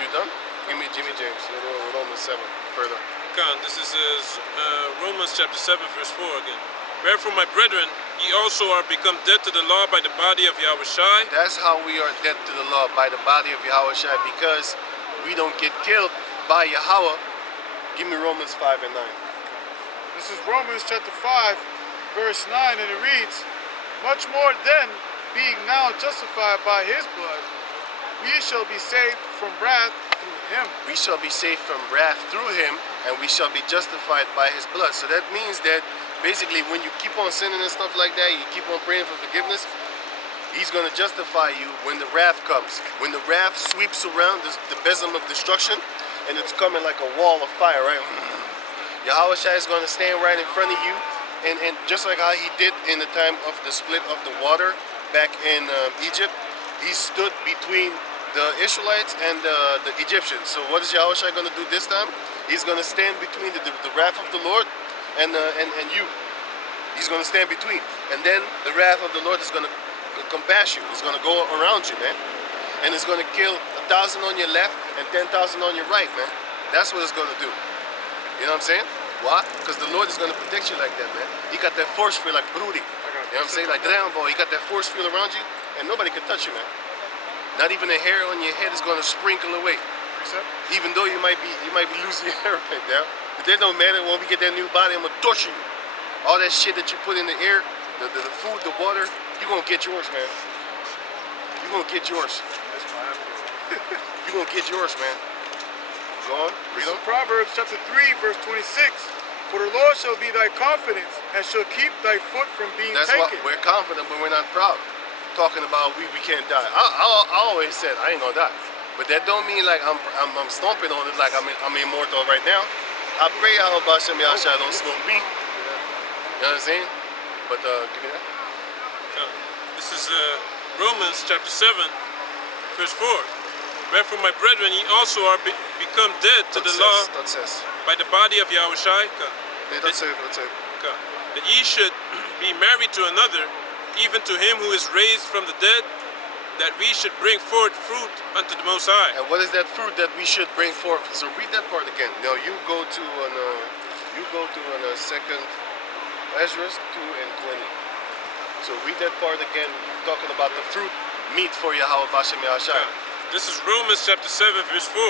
you done? Give me James, Romans 7 further. Khan, this is Romans chapter 7, verse 4 again. Wherefore, my brethren, ye also are become dead to the law by the body of Yahweh Shai. That's how we are dead to the law, by the body of Yahweh Shai, because we don't get killed by Yahweh. Give me Romans 5 and 9. This is Romans chapter 5, verse 9, and it reads, much more then, being now justified by his blood, we shall be saved from wrath through him. We shall be saved from wrath through him, and we shall be justified by his blood. So that means that basically when you keep on sinning and stuff like that, you keep on praying for forgiveness, he's going to justify you when the wrath comes. When the wrath sweeps around the besom of destruction, and it's coming like a wall of fire, right? Yahweh Shai is going to stand right in front of you, and just like how he did in the time of the split of the water back in Egypt, he stood between the Israelites and the Egyptians. So what is Yahweh Shai going to do this time? He's going to stand between the wrath of the Lord and you. He's going to stand between. And then the wrath of the Lord is going to compass you. It's going to go around you, man. And it's going to kill 1,000 on your left and 10,000 on your right, man. That's what it's going to do. You know what I'm saying? Why? Because the Lord is going to protect you like that, man. He got that force field like Broody. You know what I'm saying? Like Dragon Ball. He got that force field around you, and nobody can touch you, man. Not even a hair on your head is going to sprinkle away. Precept? Even though you might be losing your hair right now. But that don't matter. When we get that new body, I'm going to torture you. All that shit that you put in the air, the food, the water, you're going to get yours, man. You're going to get yours. That's my attitude. You're going to get yours, man. Go on. This Read is on. Proverbs chapter 3, verse 26. For the Lord shall be thy confidence, and shall keep thy foot from being That's why taken. we're confident, but we're not proud. Talking about we can't die. I always said I ain't gonna die, but that don't mean like I'm stomping on it like I'm immortal right now. I pray how about Shem Yahshua don't smoke me. You know what I'm saying? But give me that. This is Romans chapter 7, verse 4. Wherefore, my brethren, ye also are become dead to the law Dat says. by the body of Yahweh Shai. Nee, dat zegt. That ye should be married to another, even to him who is raised from the dead, that we should bring forth fruit unto the Most High. And what is that fruit that we should bring forth? So read that part again. No, you go to second Ezra 2 and 20. So read that part again, talking about the fruit meat for Yahweh Bashem Yahshai. This is Romans chapter 7, verse 4.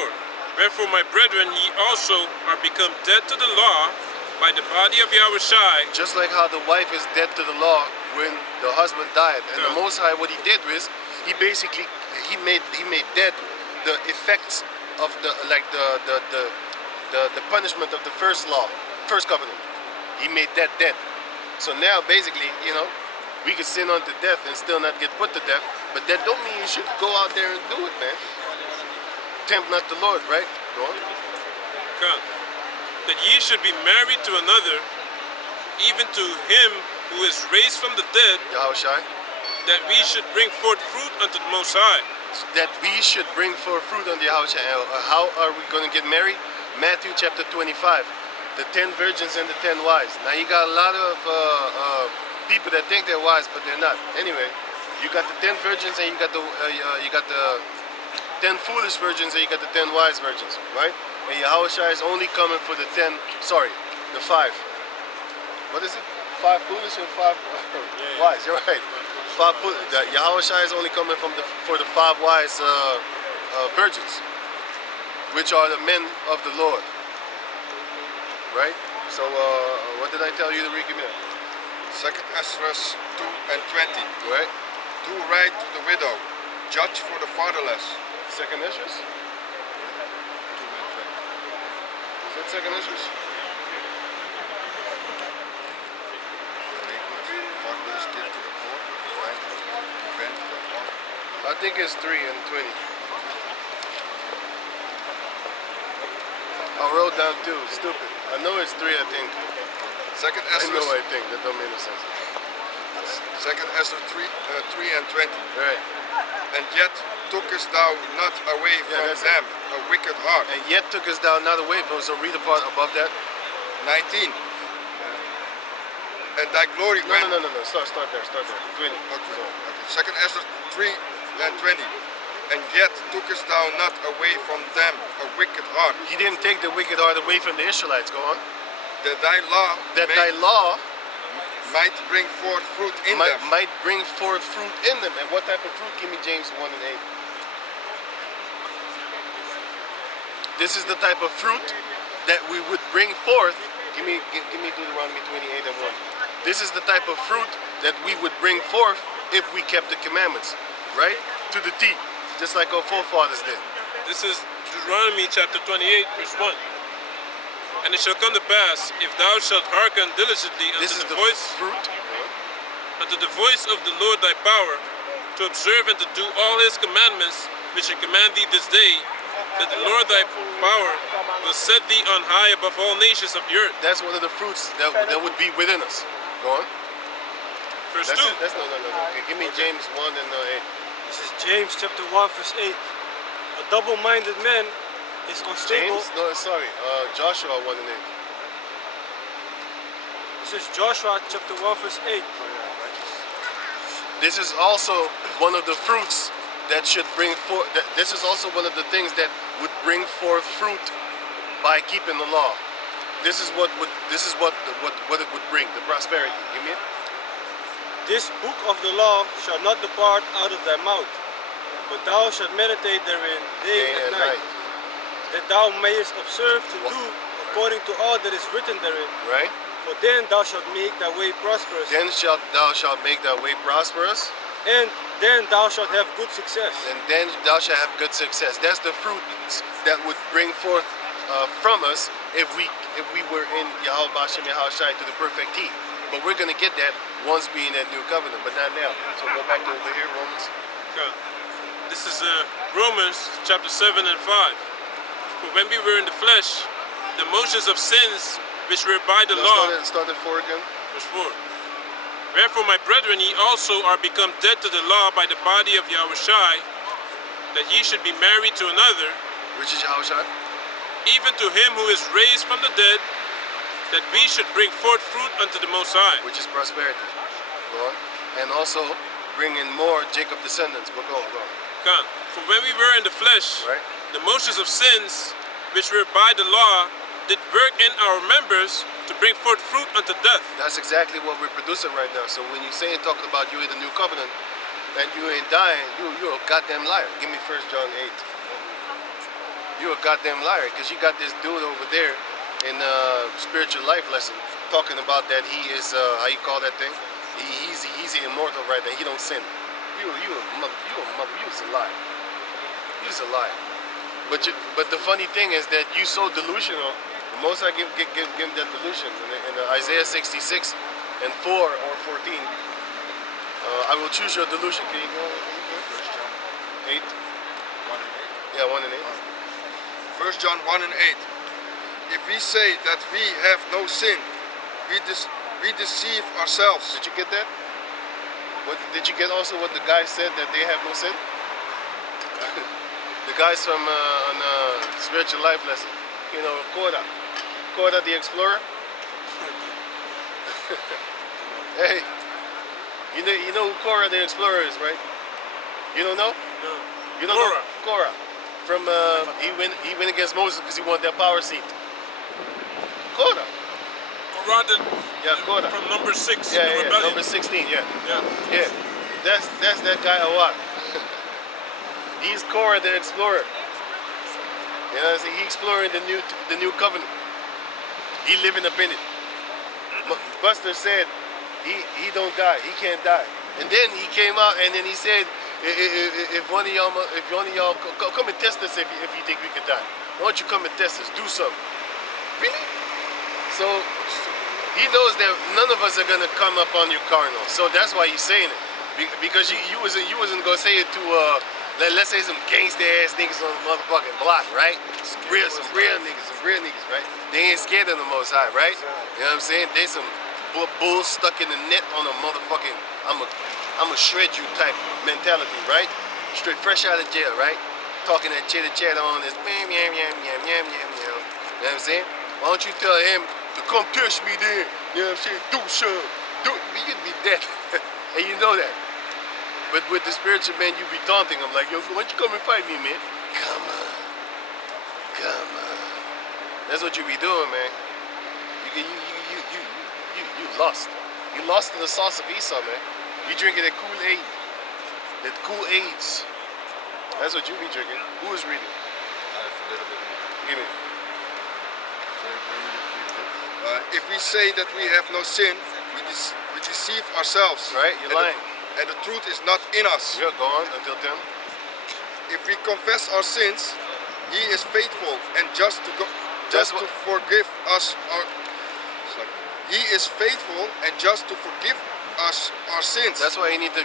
Wherefore, my brethren, ye also are become dead to the law by the body of Yahweh Shai. Just like how the wife is dead to the law when the husband died, and the Most High, what he did was, he made dead the effects of the punishment of the first law, first covenant. He made that dead. So now, basically, we can sin unto death and still not get put to death, but that don't mean you should go out there and do it, man. tempt not the Lord, right? Go on. God, that ye should be married to another, even to him who is raised from the dead, Yahushai. that we should bring forth fruit unto the Most High. That we should bring forth fruit on the Yahushai. How are we going to get married? Matthew chapter 25. The 10 virgins and the 10 wise. Now you got a lot of people that think they're wise, but they're not. Anyway, you got the 10 virgins and you got the 10 foolish virgins and you got the 10 wise virgins, right? And Yahushua is only coming for the 5. What is it? 5 foolish and 5 wise. You're right. 5 foolish. Yahushua is only coming for the 5 wise virgins, which are the men of the Lord. Right? So, what did I tell you to read? Give me that. 2 Ezra 2 and 20. Right? Do right to the widow, judge for the fatherless. Second Esdras? 2 and 20. Is that second Esdras? Fatherless give to the poor, prevent the harm. I think it's 3 and 20. I wrote down 2. Stupid. I know it's 3, I think. Second I Ezra, know I think. That don't make no sense. Second Ezra 3 and 20. Right. And yet tookest thou not away from that's them a wicked heart. And yet tookest thou not away. So read the part above that. 19. And thy glory No. Start there. 20. Okay. Second Ezra 3 and 20. And yet tookest thou not away from them a wicked heart. He didn't take the wicked heart away from the Israelites. Go on. That thy law Thy law might bring forth fruit in them. might bring forth fruit in them. And what type of fruit? Give me James 1 and 8. This is the type of fruit that we would bring forth. Give me Deuteronomy 28 and 1. This is the type of fruit that we would bring forth if we kept the commandments, right? To the T, just like our forefathers did. This is Deuteronomy chapter 28, verse 1. And it shall come to pass, if thou shalt hearken diligently This unto is the the voice fruit. unto the voice of the Lord thy power, to observe and to do all his commandments, which I command thee this day, that the Lord thy power will set thee on high above all nations of the earth. That's one of the fruits that would be within us. Go on. Verse That's 2. it. That's no. Okay, give me James 1 and 8. This is James chapter 1 verse 8. A double-minded man is unstable. James? No, sorry. Joshua 1 and 8. This is Joshua chapter 1 verse 8. This is also one of the fruits that should bring forth. This is also one of the things that would bring forth fruit by keeping the law. This is what it would bring, the prosperity. Give me it. This book of the law shall not depart out of thy mouth, but thou shalt meditate therein day and night, that thou mayest observe to do according to all that is written therein. Right? For then thou shalt make thy way prosperous, Then thou shalt make thy way prosperous, and then thou shalt have good success. and then thou shalt have good success. That's the fruits that would bring forth from us if we were in Yahweh Bashem Yahushai to the perfect T. But we're gonna get that once we in that new covenant, but not now. So go back to over here, Romans. Okay. This is Romans chapter 7 and 5. For when we were in the flesh, the motions of sins which were by the law. Start at 4 again. Verse 4. Wherefore, my brethren, ye also are become dead to the law by the body of Yahushai, that ye should be married to another, Which is Yahushai. even to him who is raised from the dead, that we should bring forth fruit unto the Most High. Which is prosperity. Go on. And also bring in more Jacob descendants. But go on. Come. For when we were in the flesh, Right? the motions of sins, which were by the law, did work in our members to bring forth fruit unto death. That's exactly what we're producing right now. So when you say talking about you in the new covenant and you ain't dying, you're a goddamn liar. Give me 1 John 8. You're a goddamn liar because you got this dude over there in spiritual life lesson talking about that he is how you call that thing? He's immortal right now. He don't sin. You a liar. You's a liar. But the funny thing is that you so delusional. The most I give that delusion in Isaiah 66 and 4 or 14. I will choose your delusion. Can you go? 1 John 8. 1 and 8. Yeah, 1 and 8. 1 John 1 and 8. If we say that we have no sin, we deceive ourselves. Did you get that? What, did you get also what the guy said, that they have no sin? The guys from on spiritual life lesson, you know, Koda the explorer. Hey, you know who Korah the explorer is, right? You don't know? No. You don't know Korah? From he went against Moses because he wanted that power seat. Korah. Or rather, Yeah, Korah. from number 6, Yeah, the yeah, rebellion. number 16. Yeah, Yeah. yeah. That's that guy Awad. He's Korah the explorer. You know what I'm saying? He exploring the new covenant. He living up in it. Buster said he don't die. He can't die. And then he came out and then he said, if one of y'all come and test us if you think we could die. Why don't you come and test us? Do something. Really? So he knows that none of us are gonna come up on your carnal. So that's why he's saying it. Because you wasn't gonna say it to let's say some gangster ass niggas on the motherfucking block, right? Some real niggas, right? They ain't scared of the Most High, right? You know what I'm saying? They some bulls stuck in the net on a motherfucking I'ma shred you type mentality, right? Straight fresh out of jail, right? Talking that chitter chatter on this yam. You know what I'm saying? Why don't you tell him to come touch me then? You know what I'm saying? Do something. Do it. You'd be dead. And you know that. But with the spiritual man, you be taunting him like, yo, why don't you come and fight me, man? Come on. That's what you be doing, man. You lost. You lost to the sauce of Esau, man. You drinking that Kool-Aid. That Kool-Aids. That's what you be drinking. Who is reading? A little bit more. Give me. If we say that we have no sin, we deceive ourselves. Right? You're lying. And the truth is not in us. You're gone until 10. If we confess our sins, He is faithful and just to forgive us our. He is faithful and just to forgive us our sins. That's why you need to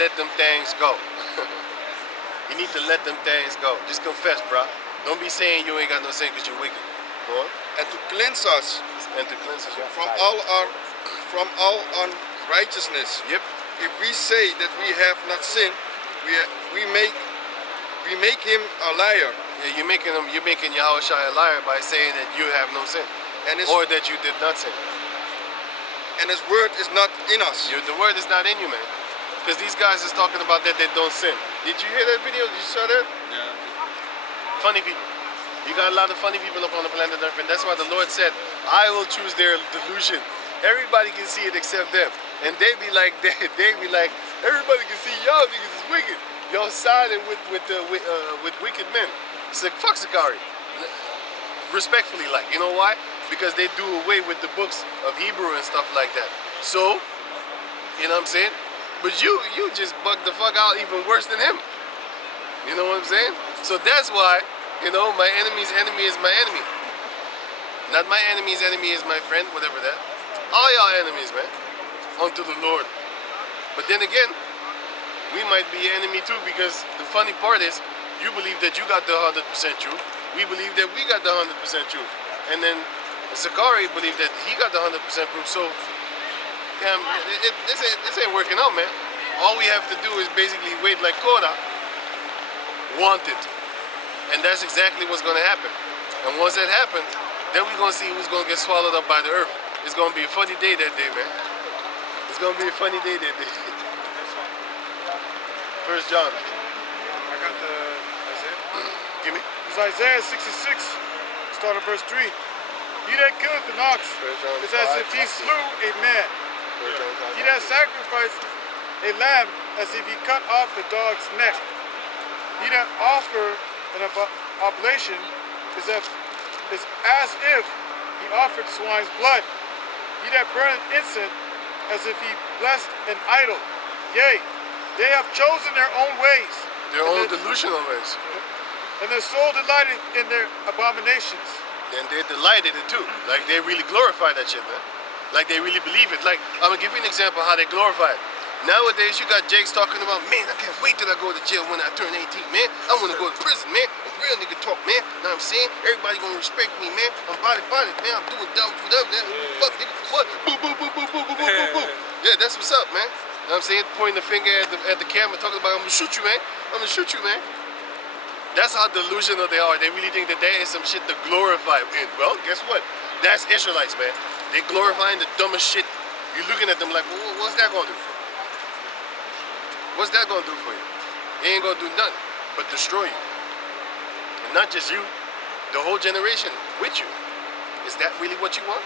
let them things go. You need to let them things go. Just confess, bro. Don't be saying you ain't got no sin because you're wicked. Go on. And to cleanse us And to cleanse us from all unrighteousness. Yep. If we say that we have not sinned, we make him a liar. Yeah, you're making Yahushua a liar by saying that you have no sin, And his, or that you did not sin. and his word is not in us. The word is not in you, man. Because these guys is talking about that they don't sin. Did you hear that video? Did you saw that? Yeah. Funny people. You got a lot of funny people up on the planet Earth, and that's why the Lord said, I will choose their delusion. Everybody can see it except them. And they be like, everybody can see y'all niggas is wicked. Y'all siding with wicked men. It's like, fuck Sakari. Respectfully, like, you know why? Because they do away with the books of Hebrew and stuff like that. So, you know what I'm saying? But you just bugged the fuck out even worse than him. You know what I'm saying? So that's why, you know, my enemy's enemy is my enemy. Not my enemy's enemy is my friend, whatever that. All y'all enemies, man. Unto the Lord. But then again, we might be an enemy too, because the funny part is, you believe that you got the 100% truth. We believe that we got the 100% truth. And then Sakari believed that he got the 100% proof. So, damn, this ain't working out, man. All we have to do is basically wait like Koda wanted. And that's exactly what's going to happen. And once that happens, then we're going to see who's going to get swallowed up by the earth. It's going to be a funny day that day, man. It's going to be a funny day that day. 1 John. I got the Isaiah. Give me. It's Isaiah 66, start at verse 3. He that killeth an ox is as if he slew a man. He that sacrifices a lamb as if he cut off the dog's neck. He that offer an oblation is as if he offered swine's blood. He that burneth incense as if he blessed an idol. Yea, they have chosen their own ways. Their own delusional ways. And their soul delighted in their abominations. And they delighted it too. Like they really glorify that shit, man. Like they really believe it. Like, I'm gonna give you an example of how they glorify it. Nowadays, you got Jakes talking about, man, I can't wait till I go to jail when I turn 18, man. I wanna go to prison, man. real nigga talk, man. Know what I'm saying? Everybody gonna respect me, man. I'm body, man. I'm doing dumb, man. Fuck, nigga, for what? Boo, boo, boo, boo, boo, boo, boo, boo, boo. Yeah, that's what's up, man. Know what I'm saying? Pointing the finger at the camera, talking about, I'm gonna shoot you, man. I'm gonna shoot you, man. That's how delusional they are. They really think that there is some shit to glorify. And, well, guess what? That's Israelites, man. They glorifying the dumbest shit. You're looking at them like, well, what's that gonna do? What's that gonna do for you? It ain't gonna do nothing but destroy you. And not just you, the whole generation with you. Is that really what you want?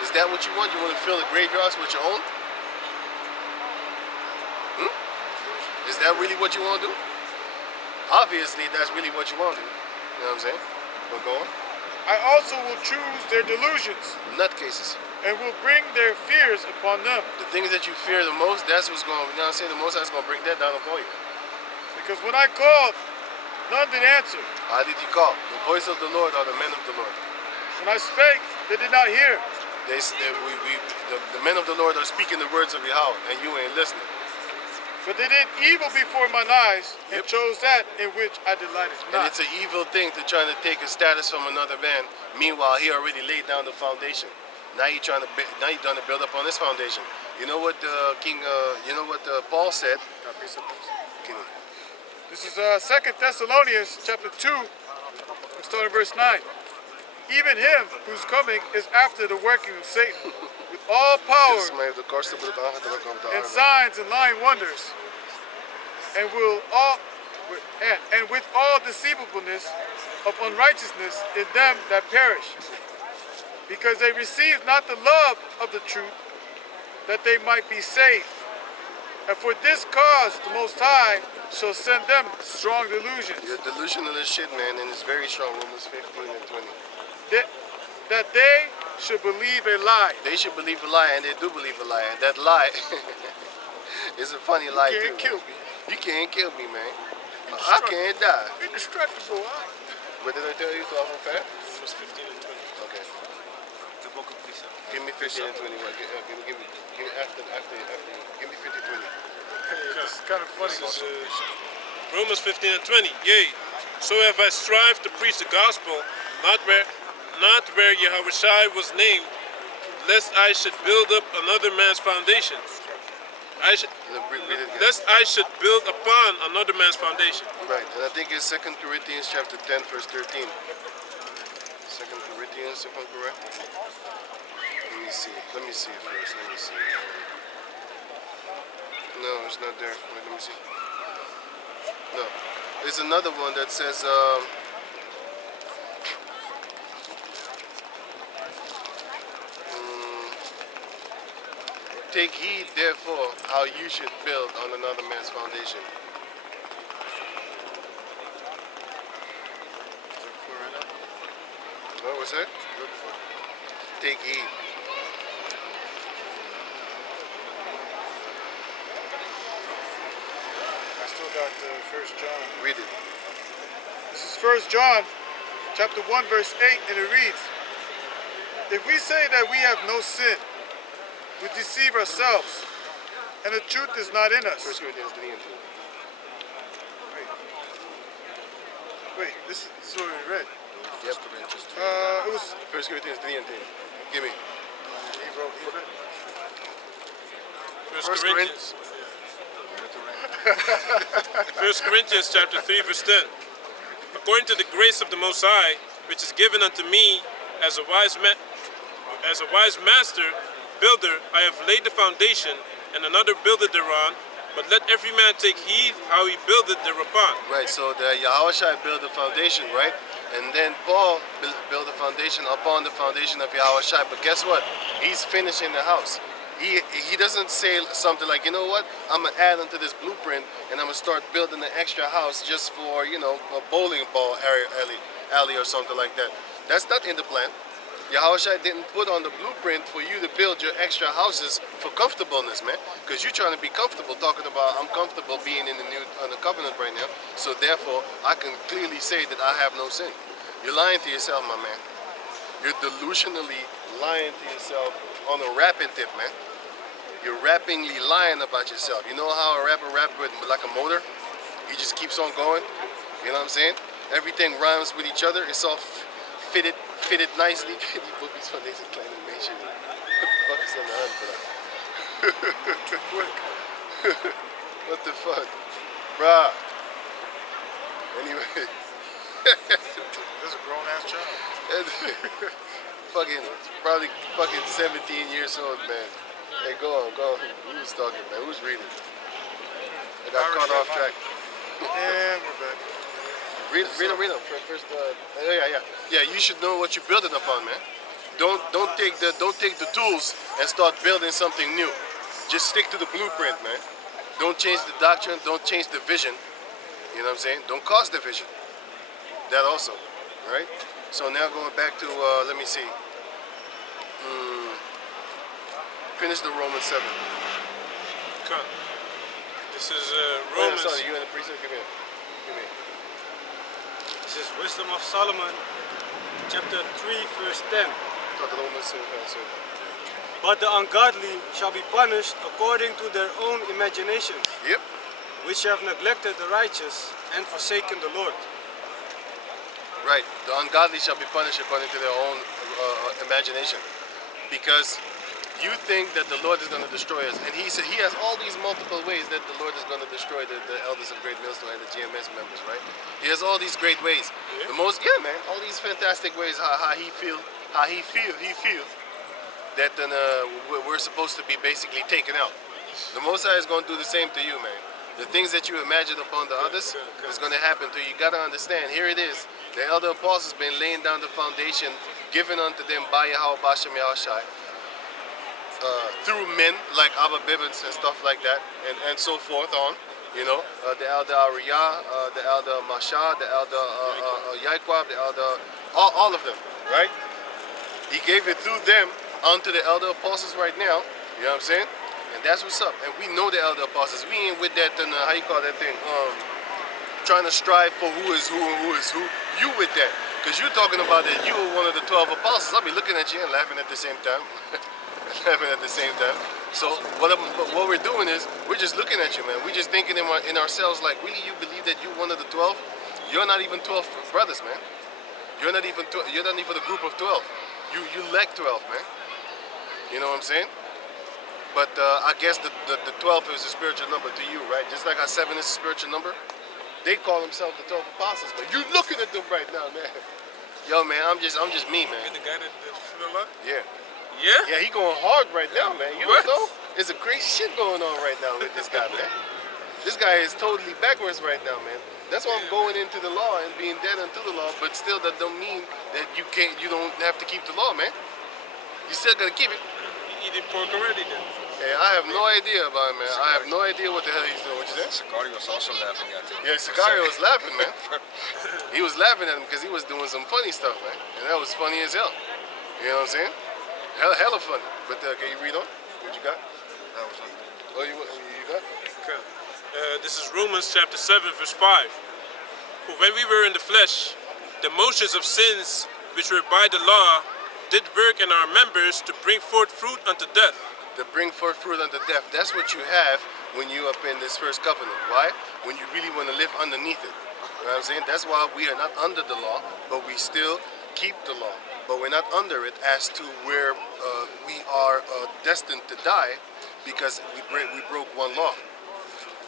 Is that what you want? You want to fill the graveyards with your own? Is that really what you want to do? Obviously, that's really what you want to do. You know what I'm saying? But go on. I also will choose their delusions Nutcases. and will bring their fears upon them. The things that you fear the most, that's what's going, you know what I'm saying? The most that's going to bring that down upon you. Because when I called, none did answer. How did you call? The voice of the Lord are the men of the Lord. When I spake, they did not hear. The men of the Lord are speaking the words of Yahweh, and you ain't listening. But they did evil before mine eyes and chose that in which I delighted And not. it's an evil thing to try to take a status from another man. Meanwhile, he already laid down the foundation. Now you're trying to build up on this foundation. You know what Paul said? This is 2 Thessalonians chapter 2, starting verse 9. Even him whose coming is after the working of Satan, with all power and signs and lying wonders, and with all deceivableness of unrighteousness in them that perish, because they received not the love of the truth, that they might be saved. And for this cause the Most High shall send them strong delusions. You're delusional as shit, man, and it's very strong. Romans 15 and 20. That they should believe a lie. They should believe a lie, and they do believe a lie. And that lie is a funny lie, You too. can't kill me. You can't kill me, man. I can't die. Indestructible. What did I tell you? 12 and fat? Verse 15 and 20. Okay. Give me 15 and 21. Give me after. Give me 50 20. It's kind of funny. This is Romans 15 and 20. Yea, so have I strived to preach the gospel, not where Yahushua was named, lest I should build up another man's foundation. Lest I should build upon another man's foundation. Right, and I think it's 2 Corinthians chapter 10, verse 13. 2 Corinthians, if I'm correct. Let me see it first. Let me see. No, it's not there. Wait, let me see. No. There's another one that says, take heed, therefore, how you should build on another man's foundation. What was that? Take heed. I still got 1 John. Read it. This is 1 John chapter 1 verse 8, and it reads, if we say that we have no sin, we deceive ourselves, and the truth is not in us. 1 Corinthians 3 and 2. Wait, this is what we read. Yep. It was 1 Corinthians 3 and 10. Give me. he wrote it. First Corinthians. 1 Corinthians chapter 3 verse 10. According to the grace of the Most High, which is given unto me as a wise master builder, I have laid the foundation, and another buildeth thereon. But let every man take heed how he buildeth thereupon. Right, so the Yahushua built the foundation, right? And then Paul built the foundation upon the foundation of Yahushua. But guess what? He's finishing the house. He doesn't say something like, you know what, I'm going to add onto this blueprint and I'm going to start building an extra house just for, you know, a bowling ball alley or something like that. That's not in the plan. Yahushua didn't put on the blueprint for you to build your extra houses for comfortableness, man. Because you're trying to be comfortable, talking about I'm comfortable being in the covenant right now. So therefore, I can clearly say that I have no sin. You're lying to yourself, my man. You're delusionally lying to yourself on a rapping tip, man. You're rappingly lying about yourself. You know how a rapper raps with like a motor? He just keeps on going. You know what I'm saying? Everything rhymes with each other. It's all fitted nicely. Die Bubis van deze kleine meisje. What the fuck is aan de hand, bro? What the fuck? Bruh. Anyway. This is a grown ass child. Fucking, probably fucking 17 years old, man. Hey, go on. Who was talking, man? Who's reading? I got caught off track. And we're back. Read them. First, yeah. You should know what you're building upon, man. Don't take the tools and start building something new. Just stick to the blueprint, man. Don't change the doctrine. Don't change the vision. You know what I'm saying? Don't cause division. That also, right? So now going back to let me see. Finish the Romans 7. Okay. This is Oh, Romans. sorry, you and the priest. Give me. This is Wisdom of Solomon, chapter 3, verse 10. Talk to Romans 7. But the ungodly shall be punished according to their own imaginations, Yep. which have neglected the righteous and forsaken the Lord. Right. The ungodly shall be punished according to their own imagination, because you think that the Lord is going to destroy us, and He said He has all these multiple ways that the Lord is going to destroy the elders of Great Millstone and the GMS members, right? He has all these great ways. Yeah. Man, all these fantastic ways. How He feel that then we're supposed to be basically taken out. The Most High is going to do the same to you, man. The things that you imagine upon the others is going to happen to you. You got to understand. Here it is. The elder apostles been laying down the foundation given unto them by Yahweh Bashem Yahushai. Through men like Abba Bibbins and stuff like that, and so forth on, you know, the elder Ariyah, the elder Masha, the elder Yaikwab, the elder, all of them, right? He gave it through them unto the elder apostles right now, you know what I'm saying? And that's what's up. And we know the elder apostles. We ain't with that, how you call that thing, trying to strive for who is who and who is who. You with that, because you're talking about that you were one of the 12 apostles. I'll be looking at you and laughing at the same time. So what we're doing is we're just looking at you, man. We're just thinking in ourselves like, really, you believe that you're one of the 12? You're not even 12 brothers, man. You're not even the group of 12. You lack 12, man. You know what I'm saying? But I guess the 12 is a spiritual number to you, right? Just like how 7 is a spiritual number. They call themselves the 12 apostles, but you're looking at them right now, man. Yo, man, I'm just me, man. The guy that flew a lot? Yeah. Yeah? Yeah, he going hard right now, man. You What? don't know? There's a crazy shit going on right now with this guy, man. This guy is totally backwards right now, man. That's why I'm going into the law and being dead unto the law, but still that don't mean that you don't have to keep the law, man. You still gotta keep it. He eating pork already then. Hey, I have no idea about it, man. I have no idea what the hell he's doing. What you said? Sakari was also laughing at him. Yeah, Sicario was laughing, man. He was laughing at him because he was doing some funny stuff, man. And that was funny as hell. You know what I'm saying? Hella funny. But can you read on? What you got? That was not Oh, you got? Okay. This is Romans chapter 7, verse 5. For when we were in the flesh, the motions of sins which were by the law did work in our members to bring forth fruit unto death. To bring forth fruit unto death. That's what you have when you up in this first covenant. Why? When you really want to live underneath it. You know what I'm saying? That's why we are not under the law, but we still keep the law. But we're not under it as to where we are destined to die because we broke one law.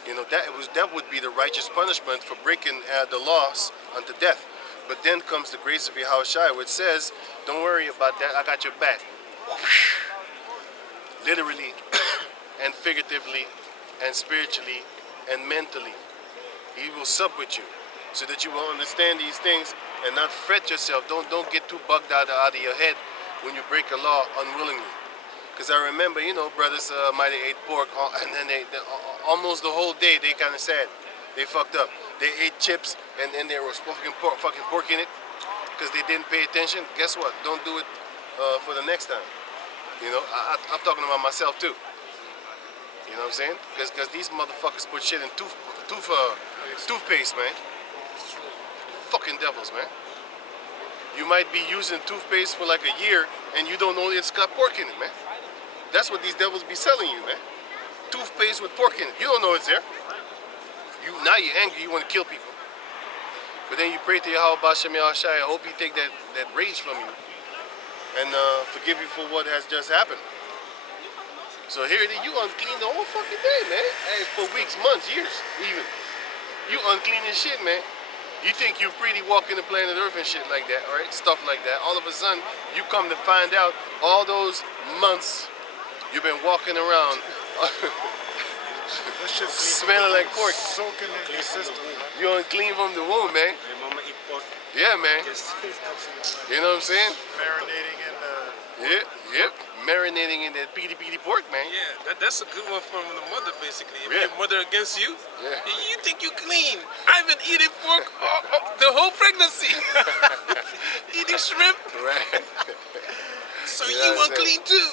You know, that would be the righteous punishment for breaking the laws unto death. But then comes the grace of Yahushua, which says, don't worry about that, I got your back. Literally and figuratively and spiritually and mentally. He will sup with you so that you will understand these things and not fret yourself. Don't get too bugged out of your head when you break a law unwillingly. Because I remember, you know, brothers might have ate pork and then they almost the whole day they kind of sad. They fucked up. They ate chips and there was fucking pork in it because they didn't pay attention. Guess what? Don't do it for the next time. You know, I'm talking about myself too. You know what I'm saying? Because these motherfuckers put shit in toothpaste, man. Fucking devils, man. You might be using toothpaste for like a year and you don't know it's got pork in it, man. That's what these devils be selling you, man. Toothpaste with pork in it. You don't know it's there. Now you're angry, you want to kill people. But then you pray to Yahweh Bashem Yahushai. I hope he take that rage from you and forgive you for what has just happened. So here it is, you unclean the whole fucking day, man. Hey, for weeks, months, years, even. You unclean as shit, man. You think you're pretty walking the planet Earth and shit like that, right? Stuff like that. All of a sudden, you come to find out all those months you've been walking around That shit's smelling like pork. soaking in your system, man. You unclean from the womb, man. Hey, mama eat pork. Yeah, man. Yes. You know what I'm saying? Marinating in Yep. Marinating in that peaty pork, man. Yeah, that's a good one from the mother, basically. If Yeah. your mother against you, Yeah. you think you clean. I've been eating pork the whole pregnancy. Eating shrimp, Right. so You know you what I'm saying? unclean too.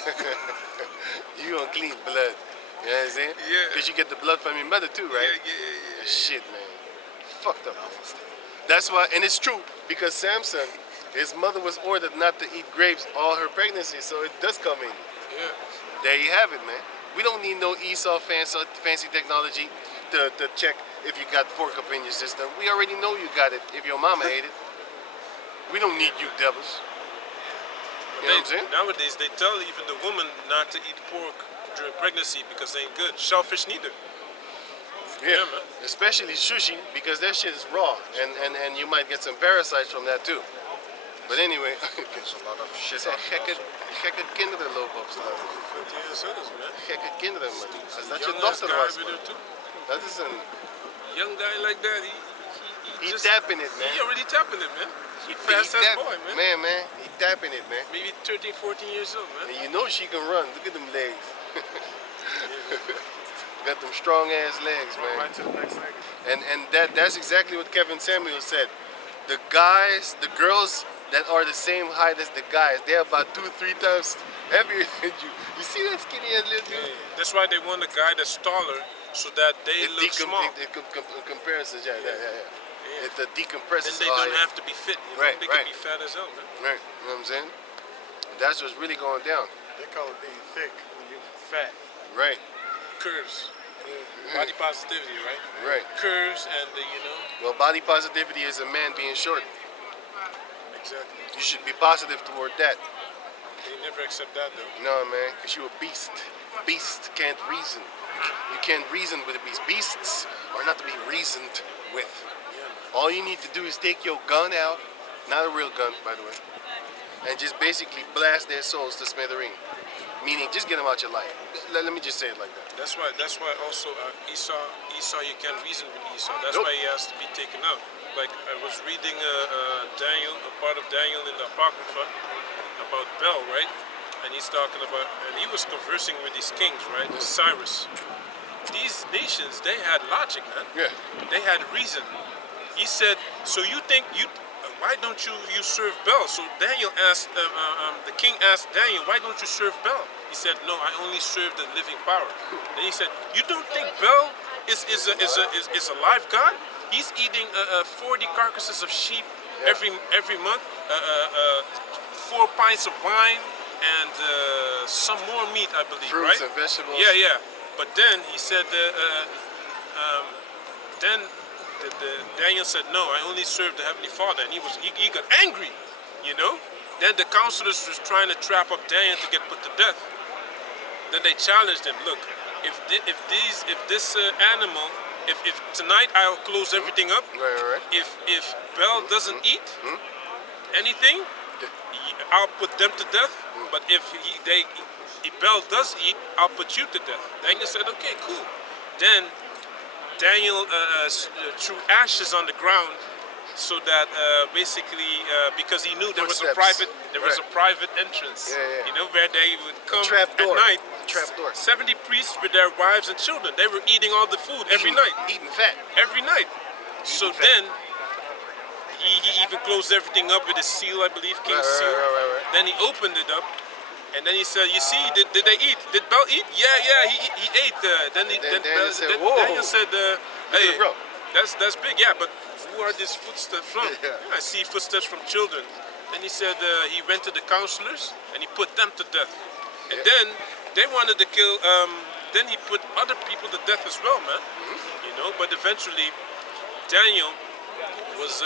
You unclean blood. You know what I'm saying? Yeah. Because you get the blood from your mother too, right? Yeah. Shit, man. Fucked up. That's why, and it's true, because Samson, his mother was ordered not to eat grapes all her pregnancy, so it does come in. Yeah. There you have it, man. We don't need no Esau fancy technology to check if you got pork up in your system. We already know you got it if your mama ate it. We don't need you devils. You know what I'm saying? Nowadays, they tell even the woman not to eat pork during pregnancy because they ain't good. Shellfish neither. Yeah, man. especially sushi, because that shit is raw, and you might get some parasites from that too. But anyway, There's a lot of shit. gekke kinderen lopen op straat. Man. Gekke kinderen, man. Als dat je Young ass dochter guy was, over man. there too. Dat is een... Young guy like that, He just, tapping it, he man. already tapping it, man. He He fast ass tap- boy, man. Man, he tapping it, man. Maybe 13, 14 years old, man. And you know she can run. Look at them legs. Got them strong ass legs, man. right to the next nigga. And that's exactly what Kevin Samuel said. The guys, the girls that are the same height as the guys, they're about 2-3 times heavier than you. You see that skinny ass little dude? That's why they want a guy that's taller so that they look small. Comparisons, yeah. Yeah. It decompresses. Then they don't have to be fit. You know? Right, They right. can be fat as hell, man. Right, you know what I'm saying? That's what's really going down. They call it being thick when you fat. Right, Curves. Body positivity, right? right. Curves and, you know. Well, body positivity is a man being short. Exactly. You should be positive toward that. They never accept that, though. No, man, because you're a beast. Beasts can't reason. You can't reason with a beast. Beasts are not to be reasoned with. Yeah, man. All you need to do is take your gun out, not a real gun, by the way, and just basically blast their souls to smithereen. Meaning, just get them out your life. Let me just say it like that. That's why also Esau, you can't reason with Esau. That's Nope. why he has to be taken out. Like I was reading Daniel, a part of Daniel in the Apocrypha about Bel, right? And he's talking about, and he was conversing with these kings, right? Cyrus. These nations, they had logic, man. Yeah. They had reason. He said, so you think why don't you serve Bel? So Daniel asked, the king asked Daniel, why don't you serve Bel? He said, no, I only serve the living power. Then he said, you don't think Bel is a live god? He's eating 40 carcasses of sheep every month, 4 pints of wine, and some more meat, I believe, Fruits right? and vegetables. Yeah. But then he said, then Daniel said, no, I only serve the Heavenly Father. And he got angry, you know? Then the counselors was trying to trap up Daniel to get put to death. Then they challenged him, look, if tonight I'll close everything up, Right. if Bel doesn't eat anything, I'll put them to death. But if Bel does eat, I'll put you to death. Daniel said, okay, cool. Then Daniel threw ashes on the ground, so that basically because he knew there was a Footsteps. private entrance, Yeah. you know, where they would come Trap at door. night. Trap door. 70 priests with their wives and children. They were eating all the food every night. Eating fat. Every night. So fat. then he even closed everything up with a seal, I believe, king's seal. Right. Then he opened it up, and then he said, "You see, did they eat? Did Bel eat? Yeah, he ate." Then Daniel said, "Whoa." Daniel said, "Hey, bro. that's big, yeah. But who are these footsteps from? Yeah. I see footsteps from children." Then he said he went to the counselors and he put them to death. And then they wanted to kill. Then he put other people to death as well, man. You know, but eventually Daniel was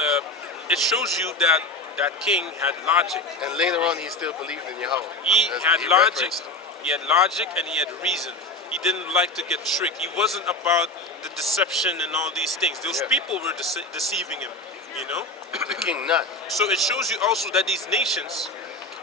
it shows you that that king had logic. And later on, he still believed in Yahweh. He As had he logic. referenced. He had logic and he had reason. He didn't like to get tricked. He wasn't about the deception and all these things. Those Yeah. people were deceiving him, you know. The king not. So it shows you also that these nations,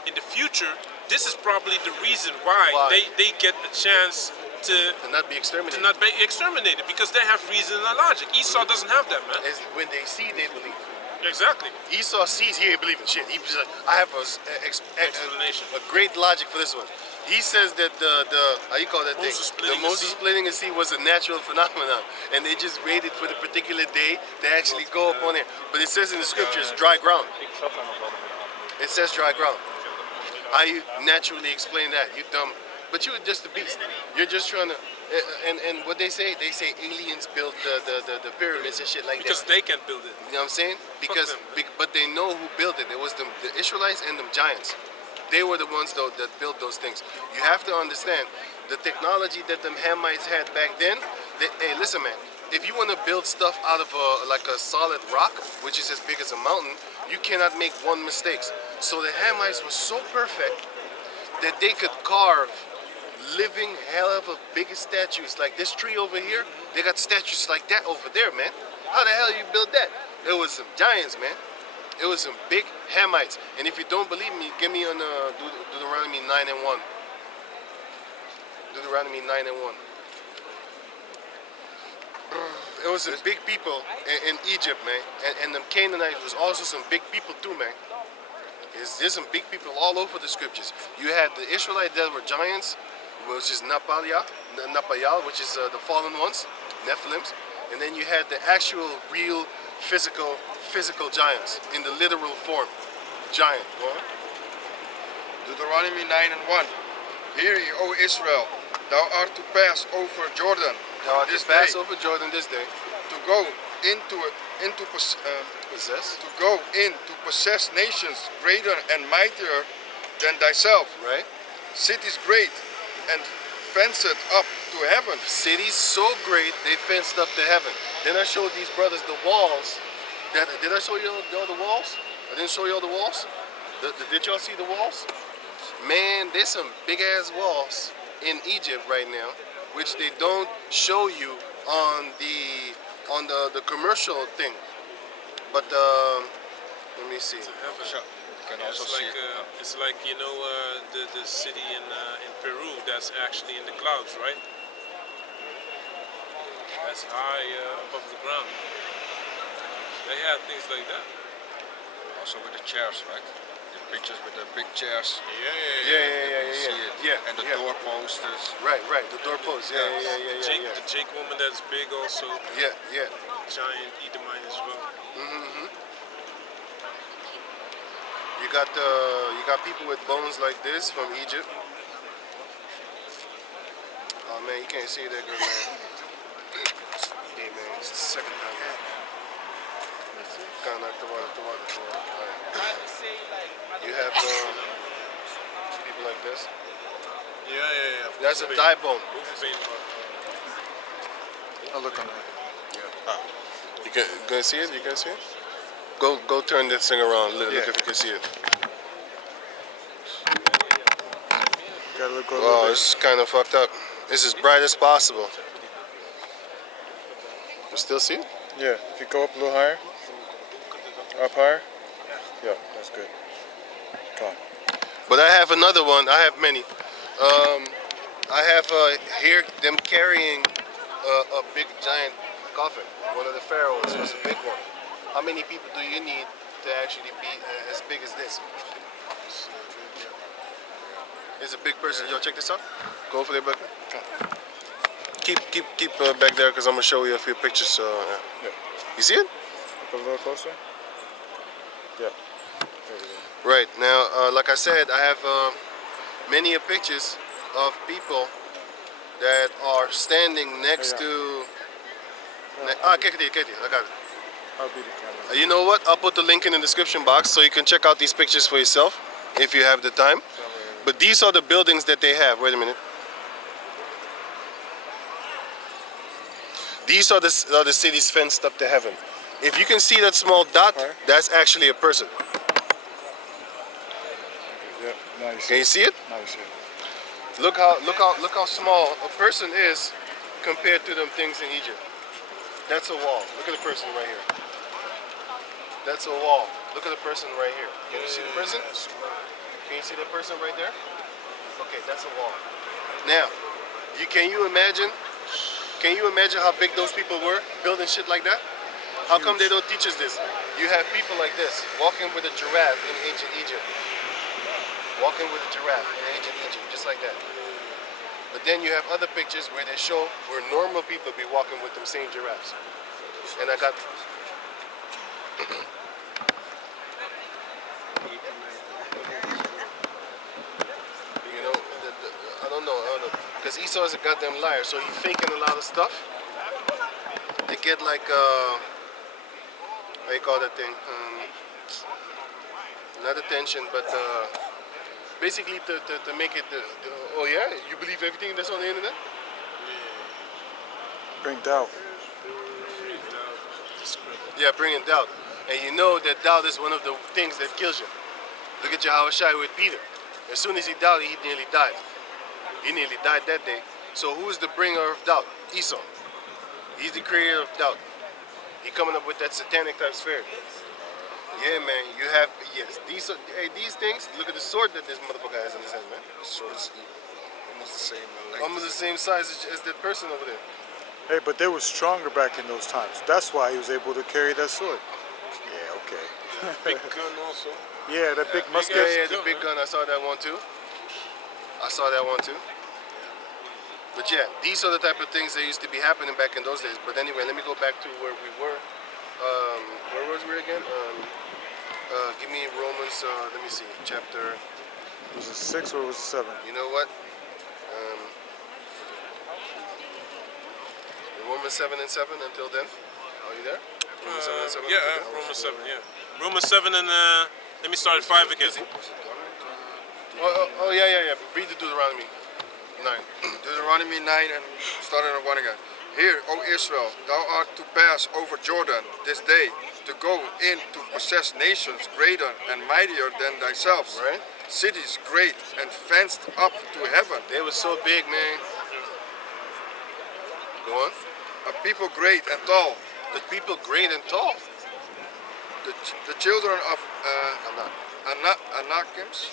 in the future, this is probably the reason why, Why? they get a chance to To not be exterminated. not be exterminated, because they have reason and logic. Esau doesn't have that, man. As when they see, they believe. Exactly. Esau sees, he ain't believing shit. He's like, I have Explanation. a great logic for this one. He says that the how you call that Moses thing? splitting The the Moses sea. splitting the sea was a natural phenomenon, and they just waited for the particular day to actually go up on it. But it says in the scriptures, dry ground. It says dry ground. How you naturally explain that? You dumb. But you're just a beast. You're just trying to. And what they say aliens built the pyramids and shit like Because that. they can build it. You know what I'm saying? Because, them. but they know who built it. It was the Israelites and them giants. They were the ones though that built those things. You have to understand the technology that them Hamites had back then. Hey, listen, man. If you want to build stuff out of like a solid rock, which is as big as a mountain, you cannot make one mistake. So the Hamites were so perfect that they could carve living hell of a big statues like this tree over here. They got statues like that over there, man. How the hell you build that? It was some giants, man. It was some big Hamites. And if you don't believe me, get me on Deuteronomy 9 and 1. Deuteronomy 9 and 1. It was some big people in Egypt, man. And them Canaanites was also some big people too, man. There's some big people all over the scriptures. You had the Israelites that were giants, which is Napayal, which is the fallen ones, Nephilims. And then you had the actual, real, physical giants in the literal form. Giant. Deuteronomy 9 and 1. Hear ye, O Israel, thou art to pass over Jordan Thou art this to pass day, over Jordan this day. to go into Possess. to go in to possess nations greater and mightier than thyself, Right? cities great and fenced up to heaven. Cities so great they fenced up to heaven. Then I showed these brothers the walls. Did I show you all the walls? I didn't show you all the walls. Did y'all see the walls? Man, there's some big ass walls in Egypt right now, which they don't show you on the commercial thing. But let me see. You can also It's see like it. it's like, you know, the city in Peru that's actually in the clouds, right? That's high above the ground. They had things like that. Also with the chairs, right? The pictures with the big chairs. Yeah. See it. Yeah, And the yeah. door posters. Right. The doorpost. Yeah. The Jake woman that's big also, Yeah. giant Edomite as well. You got people with bones like this from Egypt. Oh man, you can't see that good, man. Hey man, it's the second time. Kind of knocked the water. You have people like this. Yeah. That's a thigh bone. I'll look on that. You can see it? You can see it? Go turn this thing around. Look if you can see it. Gotta look over Wow, there. this is kind of fucked up. It's as bright as possible. You still see it? Yeah, if you go up a little higher. Up higher? Yeah, that's good. Come on. But I have another one. I have many. I have here them carrying a big giant coffin. One of the pharaohs was a big one. How many people do you need to actually be as big as this? It's a big person. Yo, check this out. Go over there, back there. Keep back there because I'm gonna show you a few pictures. Yeah. You see it? Look a little closer. Yeah. There we go. Right now, like I said, I have many pictures of people that are standing next Yeah. to. Kijk het, I got it. I'll be the camera. You know what? I'll put the link in the description box so you can check out these pictures for yourself if you have the time. But these are the buildings that they have. Wait a minute. These are the cities fenced up to heaven. If you can see that small dot, Right. that's actually a person. Yep. Now you see. Can you see it? Now you see. Look how small a person is compared to them things in Egypt. That's a wall. Look at the person right here. That's a wall. Look at the person right here. Can you see the person? Can you see that person right there? Okay, that's a wall. Now, can you imagine? Can you imagine how big those people were building shit like that? How come they don't teach us this? You have people like this walking with a giraffe in ancient Egypt. Walking with a giraffe in ancient Egypt, just like that. But then you have other pictures where they show where normal people be walking with them same giraffes. And I got you know, I don't know, because Esau is a goddamn liar, so he's faking a lot of stuff to get like how you call that thing? Not attention, but basically to make it. Oh yeah, you believe everything that's on the internet? Bring doubt. Yeah, bringing doubt, and you know that doubt is one of the things that kills you. Look at Yahushua with Peter. As soon as he doubted, he nearly died. He nearly died that day. So who is the bringer of doubt? Esau. He's the creator of doubt. He coming up with that satanic type spirit. Yeah, man. You have these things. Look at the sword that this motherfucker has in his hand, man. The sword is almost the same length. Almost the same size as that person over there. Hey, but they were stronger back in those times. That's why he was able to carry that sword. Yeah, okay. Big gun also. Yeah, that big musket. Yeah, the big gun. I saw that one too. But yeah, these are the type of things that used to be happening back in those days. But anyway, let me go back to where we were. Where was we again? Give me Romans. Let me see. Chapter. Was it 6 or was it 7? You know what? Romans 7 and 7. Until then, are you there? Romans 7 and 7. Yeah, Romans 7. Yeah, Romans 7 and let me start at 5 again. Oh yeah. Read the Deuteronomy 9. Deuteronomy 9 and starting at 1 again. Hear, O Israel, thou art to pass over Jordan this day, to go in to possess nations greater and mightier than thyself. Right? Cities great and fenced up to heaven. They were so big, man. Go on. A people great and tall. The people great and tall. The children of Anak. Anakims,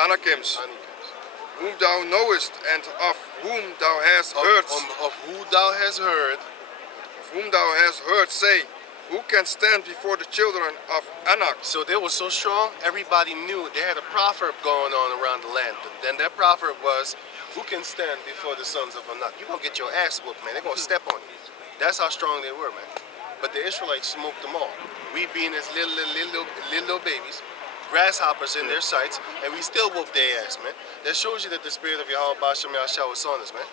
Anakims. whom thou knowest and of whom thou hast heard, Of who thou hast heard. say, who can stand before the children of Anak? So they were so strong, everybody knew. They had a proverb going on around the land. And that proverb was, who can stand before the sons of Anak? You're going to get your ass whooped, man. They're going to step on you. That's how strong they were, man. But the Israelites smoked them all. We being as little babies, grasshoppers in their sights, and we still whooped their ass, man. That shows you that the spirit of Yahweh Bashem Yahshua was on us, man.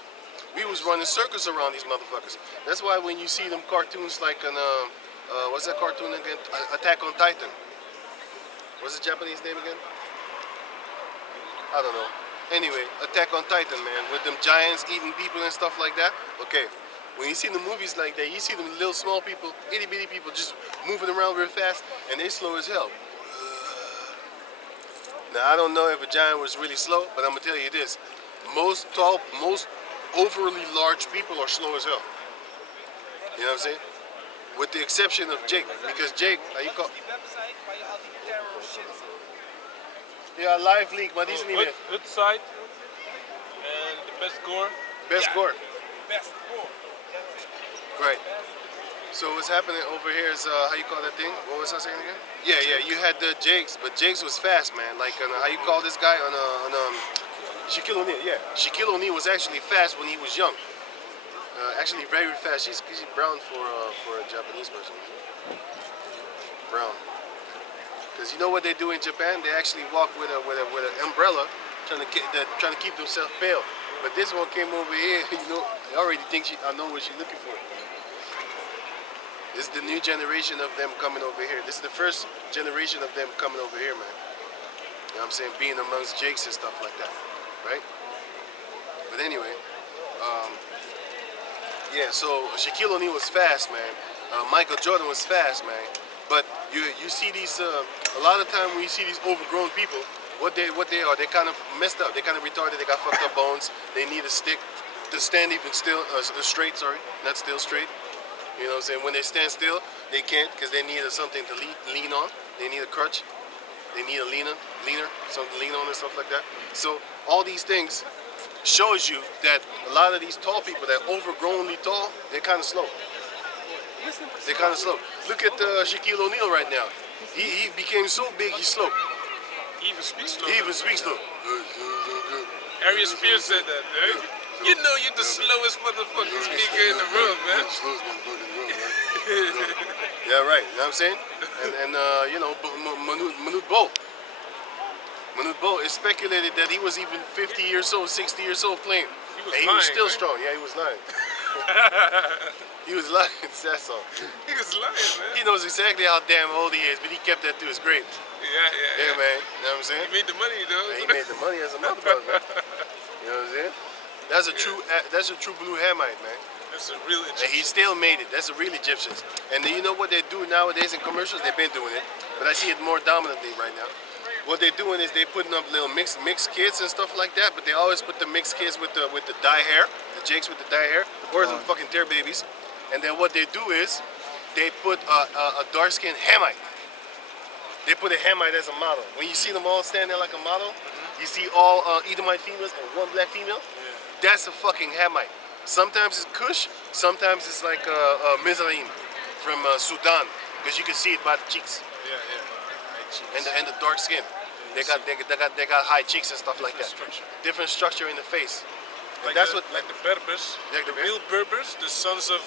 We was running circles around these motherfuckers. That's why when you see them cartoons like an, what's that cartoon again? Attack on Titan. What's the Japanese name again? I don't know. Anyway, Attack on Titan, man, with them giants eating people and stuff like that. Okay, when you see the movies like that, you see them little small people, itty bitty people just moving around real fast, and they slow as hell. Now, I don't know if a giant was really slow, but I'm gonna tell you this: most overly large people are slow as hell. You know what I'm saying? With the exception of Jake, because Jake, you call? Ja, live leak, maar die is niet meer. Good side and the best gore. Best gore. Right. So what's happening over here is, how you call that thing? What was I saying again? Yeah, you had the Jakes, but Jakes was fast, man. Like, how you call this guy? Shaquille O'Neal, yeah. Shaquille O'Neal was actually fast when he was young. Actually very fast. He's brown for a Japanese person. Brown. Because you know what they do in Japan? They actually walk with an umbrella, trying to keep themselves pale. But this one came over here, you know, I already think I know what she's looking for. This is the new generation of them coming over here. This is the first generation of them coming over here, man. You know what I'm saying? Being amongst Jakes and stuff like that, right? But anyway, Yeah, so Shaquille O'Neal was fast, man. Michael Jordan was fast, man. But you see these a lot of time when you see these overgrown people, what they are, they kind of messed up. They kind of retarded. They got fucked up bones. They need a stick to stand even still, straight. Sorry, not still straight. You know what I'm saying? When they stand still, they can't because they need something to lean on. They need a crutch. They need a leaner, something to lean on and stuff like that. So all these things shows you that a lot of these tall people that overgrownly tall, they're kind of slow. They're kind of slow. Look at Shaquille O'Neal right now. He became so big, he's slow. He even speaks slow. He even speaks slow. Ariel Spears said that, right? You know you're the slowest motherfucking speaker in the room, man. Yeah, right. You know what I'm saying? And you know, Manute Bol. Manute Bol, it's speculated that he was even 50 years old, 60 years old playing. He was still right? strong. Yeah, he was lying. He was lying. That's all. He was lying, man. He knows exactly how damn old he is, but he kept that to his grave. Yeah. Yeah, man. You know what I'm saying? He made the money, though. Man, he made the money as a motherfucker, man. You know what I'm saying? That's a true blue Hamite, man. That's a real And he still made it. That's the real Egyptians. And you know what they do nowadays in commercials? They've been doing it, but I see it more dominantly right now. What they're doing is they're putting up little mixed kids and stuff like that, but they always put the mixed kids with the dye hair, the jakes with the dye hair, or some fucking tear babies. And then what they do is they put a dark-skinned Hamite. They put a Hamite as a model. When you see them all stand there like a model, you see all Edomite females and one black female. That's a fucking Hamite. Sometimes it's Kush, sometimes it's like Mizraim from Sudan, because you can see it by the cheeks and the dark skin. They got high cheeks and stuff like that. Different structure in the face. And that's what like the Berbers, Like the the real Berbers, the sons of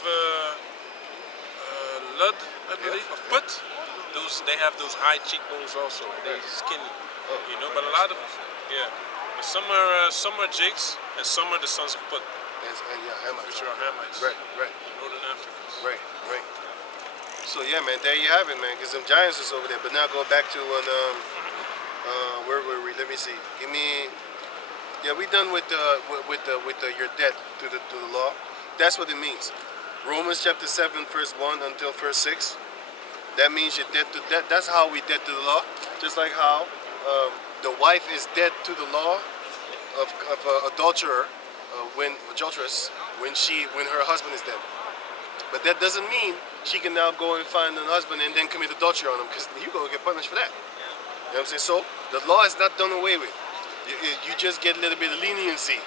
Lud, I believe, of Put. They have those high cheekbones also. They're skinny, you know. But a lot of But some are Jakes and some are the sons of Put, Hamites. which are Hamites, Right. Northern Africans. Right. So yeah, man, there you have it, man. Because them giants is over there. But now go back to when where were we? Let me see. Give me. Yeah, we done with your debt to the law. That's what it means. Romans chapter 7, verse 1 until verse 6. That means you're dead to debt. That's how we dead to the law. Just like how the wife is dead to the law of adulterer, adulteress when her husband is dead. But that doesn't mean she can now go and find a husband and then commit adultery on him, because you go get punished for that. You know what I'm saying? So the law is not done away with. You just get a little bit of leniency,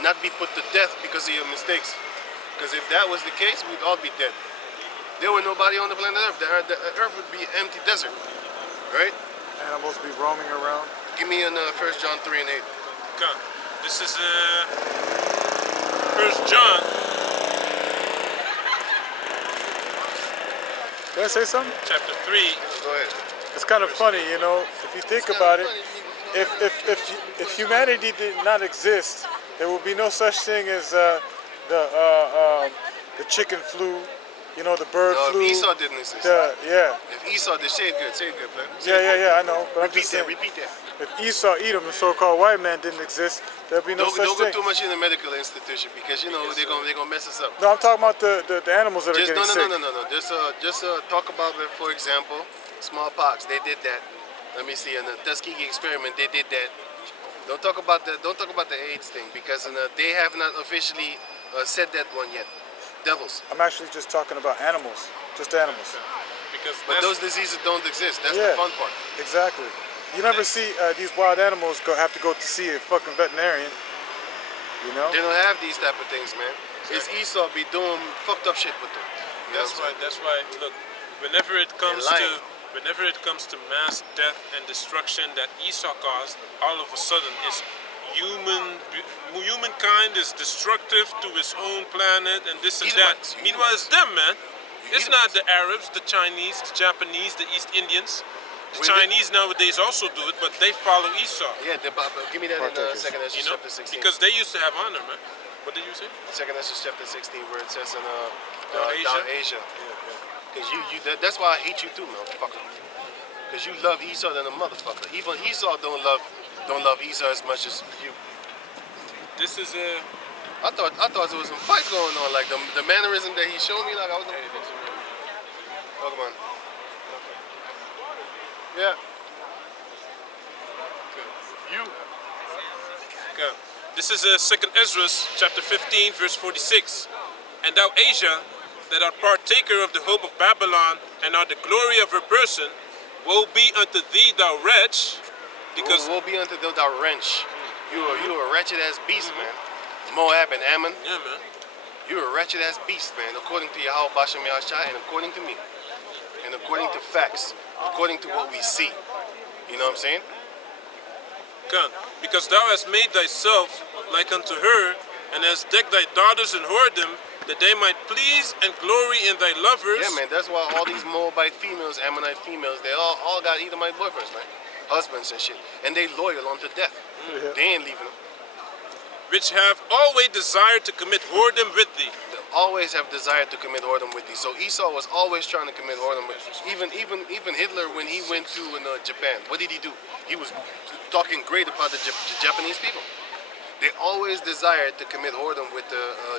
not be put to death because of your mistakes. Because if that was the case, we'd all be dead. There were nobody on the planet Earth. The Earth would be an empty desert, right? Animals be roaming around. Give me in 1 John 3 and 8. Okay. This is 1 John Can I say something? chapter 3. Go ahead. It's kind of funny, you know, if you think about it. If humanity did not exist, there would be no such thing as the chicken flu, you know, the bird No, flu. if Esau didn't exist. If Esau did, say it good, man. Yeah, I know. But I'm Repeat just that, saying, repeat that. if Esau, Edom, the so-called white man didn't exist, there'd be no Don't such go thing. too much in the medical institution because you know they're gonna mess us up. No, I'm talking about the animals that are Just getting sick. no. Just talk about it. For example, smallpox. They did that. Let me see. In the Tuskegee experiment, they did that. Don't talk about the AIDS thing because they have not officially said that one yet. Devils. I'm actually just talking about animals, just animals. Because But that's, those diseases don't exist. That's Yeah. the fun part. Exactly. You never see these wild animals have to go to see a fucking veterinarian. You know? They don't have these type of things, man. It's Esau be doing fucked up shit with them. You know That's what I'm why. That's why. Look, whenever it comes to mass death and destruction that Esau caused, all of a sudden it's humankind is destructive to its own planet and this and that. Edomites, Meanwhile, it's them, man. It's not Edomites. the Arabs, the Chinese, the Japanese, the East Indians. The When Chinese nowadays also do it, but they follow Esau. Yeah, give me that in Partakers. 2nd Ezra You know, chapter 16. because they used to have honor, man. What did you say? 2nd Ezra chapter 16, where it says in Down down Asia. Because that's why I hate you too, motherfucker. Because you love Esau than a motherfucker. Even Esau don't love Esau as much as you. This is I thought there was some fights going on, like the mannerism that he showed me, like I was. Oh, come on. Yeah. You. Okay. This is 2nd Ezra, chapter 15, verse 46. And thou, Asia, that art partaker of the hope of Babylon, and art the glory of her person, woe be unto thee, thou wretch, because Woe be unto thou wrench. You a wretched ass beast, man. Moab and Ammon. yeah, man. You're a wretched ass beast, man. According to Yahweh Bashem Yahshai, and according to me, and according to facts, according to what we see. You know what I'm saying? Come, because thou hast made thyself like unto her, and hast decked thy daughters in whoredom, that they might please and glory in thy lovers. Yeah, man. That's why all these Moabite females, Ammonite females, they all got Edomite boyfriends, man. Husbands and shit. And they loyal unto death. They ain't leaving them. Which have always desired to commit whoredom with thee. They always have desired to commit whoredom with thee. So Esau was always trying to commit whoredom with even Hitler when he went to Japan. What did he do? He was talking great about the Japanese people. They always desired to commit whoredom with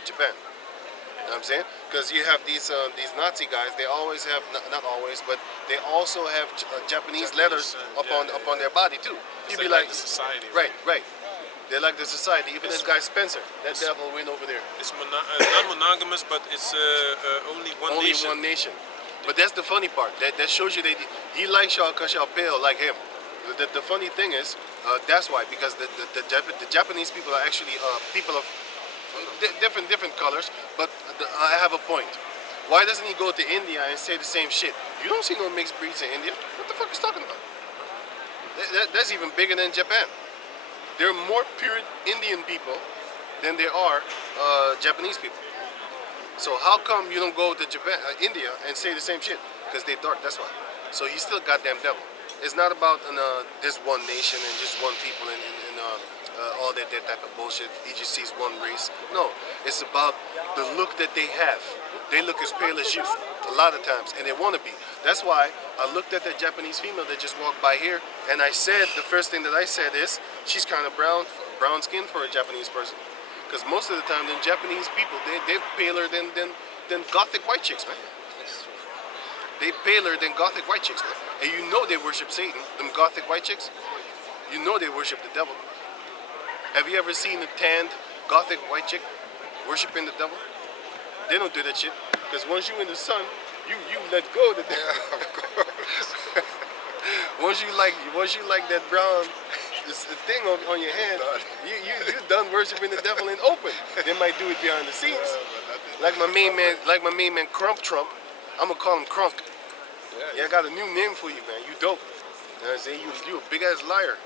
Japan. You know what I'm saying? Because you have these Nazi guys. They always have not always, but they also have Japanese letters upon their body too. You'd be like the society. right. They're like the society. Even this guy Spencer, that devil went over there. It's not monogamous, but it's only one Only nation. one nation. But that's the funny part. That shows you that he likes y'all because y'all pale like him. The funny thing is, that's why, because the Japanese people are actually people of different colors. But I have a point. Why doesn't he go to India and say the same shit? You don't see no mixed breeds in India. What the fuck is talking about? That's even bigger than Japan. There are more pure Indian people than there are Japanese people. So how come you don't go to Japan, India, and say the same shit? Because they're dark. That's why. So he's still goddamn devil. It's not about this one nation and just one people and all that type of bullshit. He just sees one race. No, it's about the look that they have. They look as pale as you a lot of times, and they want to be. That's why I looked at that Japanese female that just walked by here, and I said, the first thing that I said is, she's kind of brown skin for a Japanese person. Because most of the time, them Japanese people, they're paler than gothic white chicks, man. They paler than gothic white chicks, man. And you know they worship Satan, them gothic white chicks. You know they worship the devil. Have you ever seen a tanned gothic white chick worshiping the devil? They don't do that shit. Because once you're in the sun, you let go of the devil. Yeah, of course. once you like that brown thing on your hand, you done worshiping the devil in open. They might do it behind the scenes. Like my main man Crump Trump. I'm gonna call him Crunk. Yeah, I got a new name for you, man. You dope. You know what I'm saying? You a big ass liar.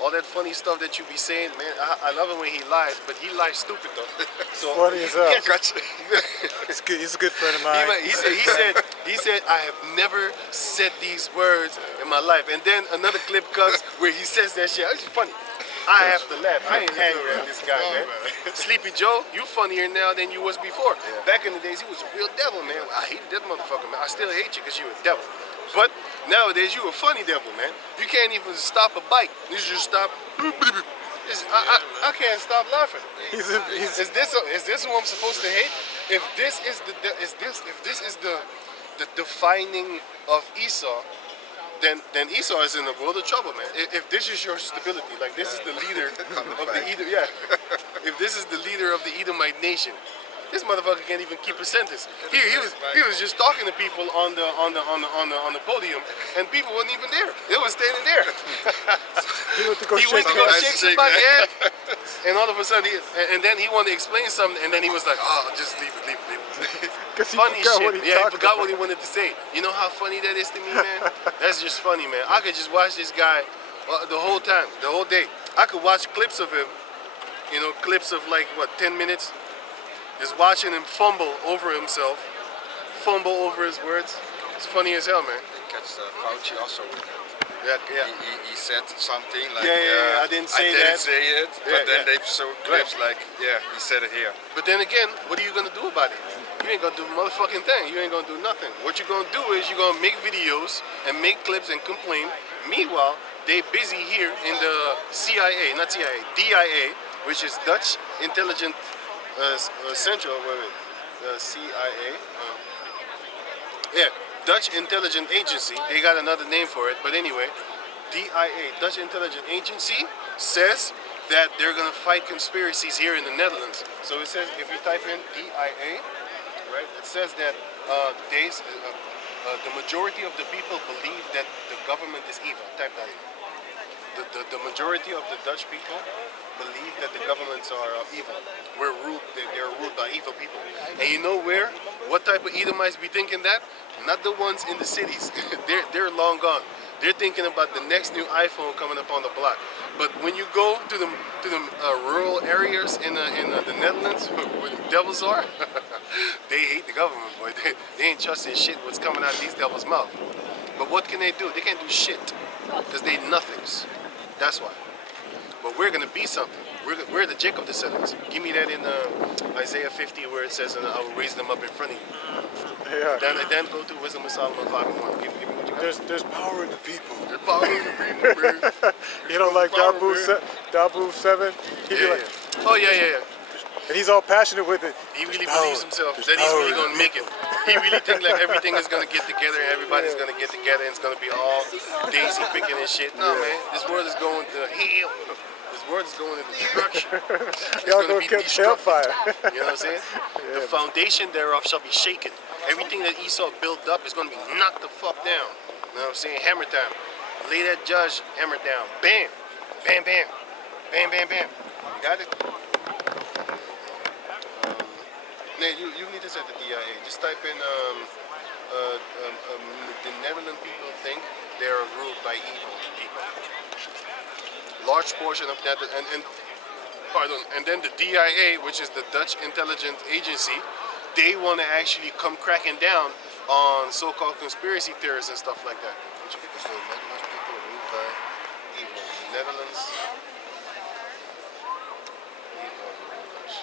All that funny stuff that you be saying, man, I love it when he lies, but he lies stupid though. So Funny as hell. yes, Gotcha. It's good. He's a good friend of mine. he said, I have never said these words in my life. And then another clip comes where he says that shit. It's funny. I have to laugh. I ain't angry at this guy, man. Sleepy Joe, you funnier now than you was before. Back in the days, he was a real devil, man. I hated that motherfucker, man. I still hate you because you're a devil. But nowadays, you a funny devil, man. You can't even stop a bike. You just stop. I can't stop laughing. Is this who I'm supposed to hate? If this is the defining of Esau, then Esau is in a world of trouble, man. If this is your stability, like this is the leader of the Edom, if this is the leader of the Edomite nation, this motherfucker can't even keep a sentence. He was just talking to people on the podium, and people weren't even there. They were standing there. He went to go He went to go Nice shake shake, somebody's man. hand, and all of a sudden, and then he wanted to explain something, and then he was like, "Oh, just leave it." Because he Funny forgot shit. what he Yeah, he talked forgot about. what he wanted to say. You know how funny that is to me, man? That's just funny, man. I could just watch this guy the whole time, the whole day. I could watch clips of him, clips of like, 10 minutes? Just watching him fumble over himself, fumble over his words. It's funny as hell, man. Catch Fauci also with that. Yeah. He said something like, Yeah, I didn't say that. say it, Yeah, but then yeah. they show clips like, yeah, he said it here. But then again, what are you gonna do about it? You ain't gonna do a motherfucking thing. You ain't gonna do nothing. What you're gonna do is you're gonna make videos and make clips and complain. Meanwhile, they busy here in the CIA, not CIA, DIA, which is Dutch Intelligent Central, CIA. Yeah, Dutch Intelligence Agency. They got another name for it, but anyway, DIA, Dutch Intelligence Agency, says that they're gonna fight conspiracies here in the Netherlands. So it says if you type in DIA, right, it says that the majority of the people believe that the government is evil. Type that in. The majority of the Dutch people believe that the governments are evil. We're ruled. They're ruled by evil people. And you know where? What type of Edomites be thinking that? Not the ones in the cities. they're long gone. They're thinking about the next new iPhone coming up on the block. But when you go to the rural areas in the Netherlands where the devils are, they hate the government, boy. They ain't trusting shit what's coming out of these devils' mouth. But what can they do? They can't do shit because they nothings. That's why. But we're gonna be something. We're the Jacob descendants. Give me that in Isaiah 50 where it says, "And I will raise them up in front of you." Yeah. Then go to Wisdom of Solomon 5:1. Give me what you got. There's power in the people. There's power in the people, man. You know, like Power, Dabu 7. He'd be Yeah, like, yeah. Oh yeah. and he's all passionate with it. He really There's believes power. himself There's that he's power really in the gonna make it. He really thinks like everything is gonna get together and everybody's gonna get together and it's gonna be all daisy picking and shit. No, man, this world is going to hell. This world is going into destruction. It's Y'all gonna gonna be catch destructed. hellfire. You know what I'm saying? The foundation thereof shall be shaken. Everything that Esau built up is gonna be knocked the fuck down. You know what I'm saying? Hammer time. Lay that judge, hammer down. Bam, bam, bam, bam, bam, bam. You got it? Nee, you need to set the DIA. Just type in the Netherlands people think they are ruled by evil people. Large portion of that, and then the DIA, which is the Dutch Intelligence Agency, they want to actually come cracking down on so-called conspiracy theorists and stuff like that. Which is the Netherlands people ruled by evil. Netherlands. Evil rulers.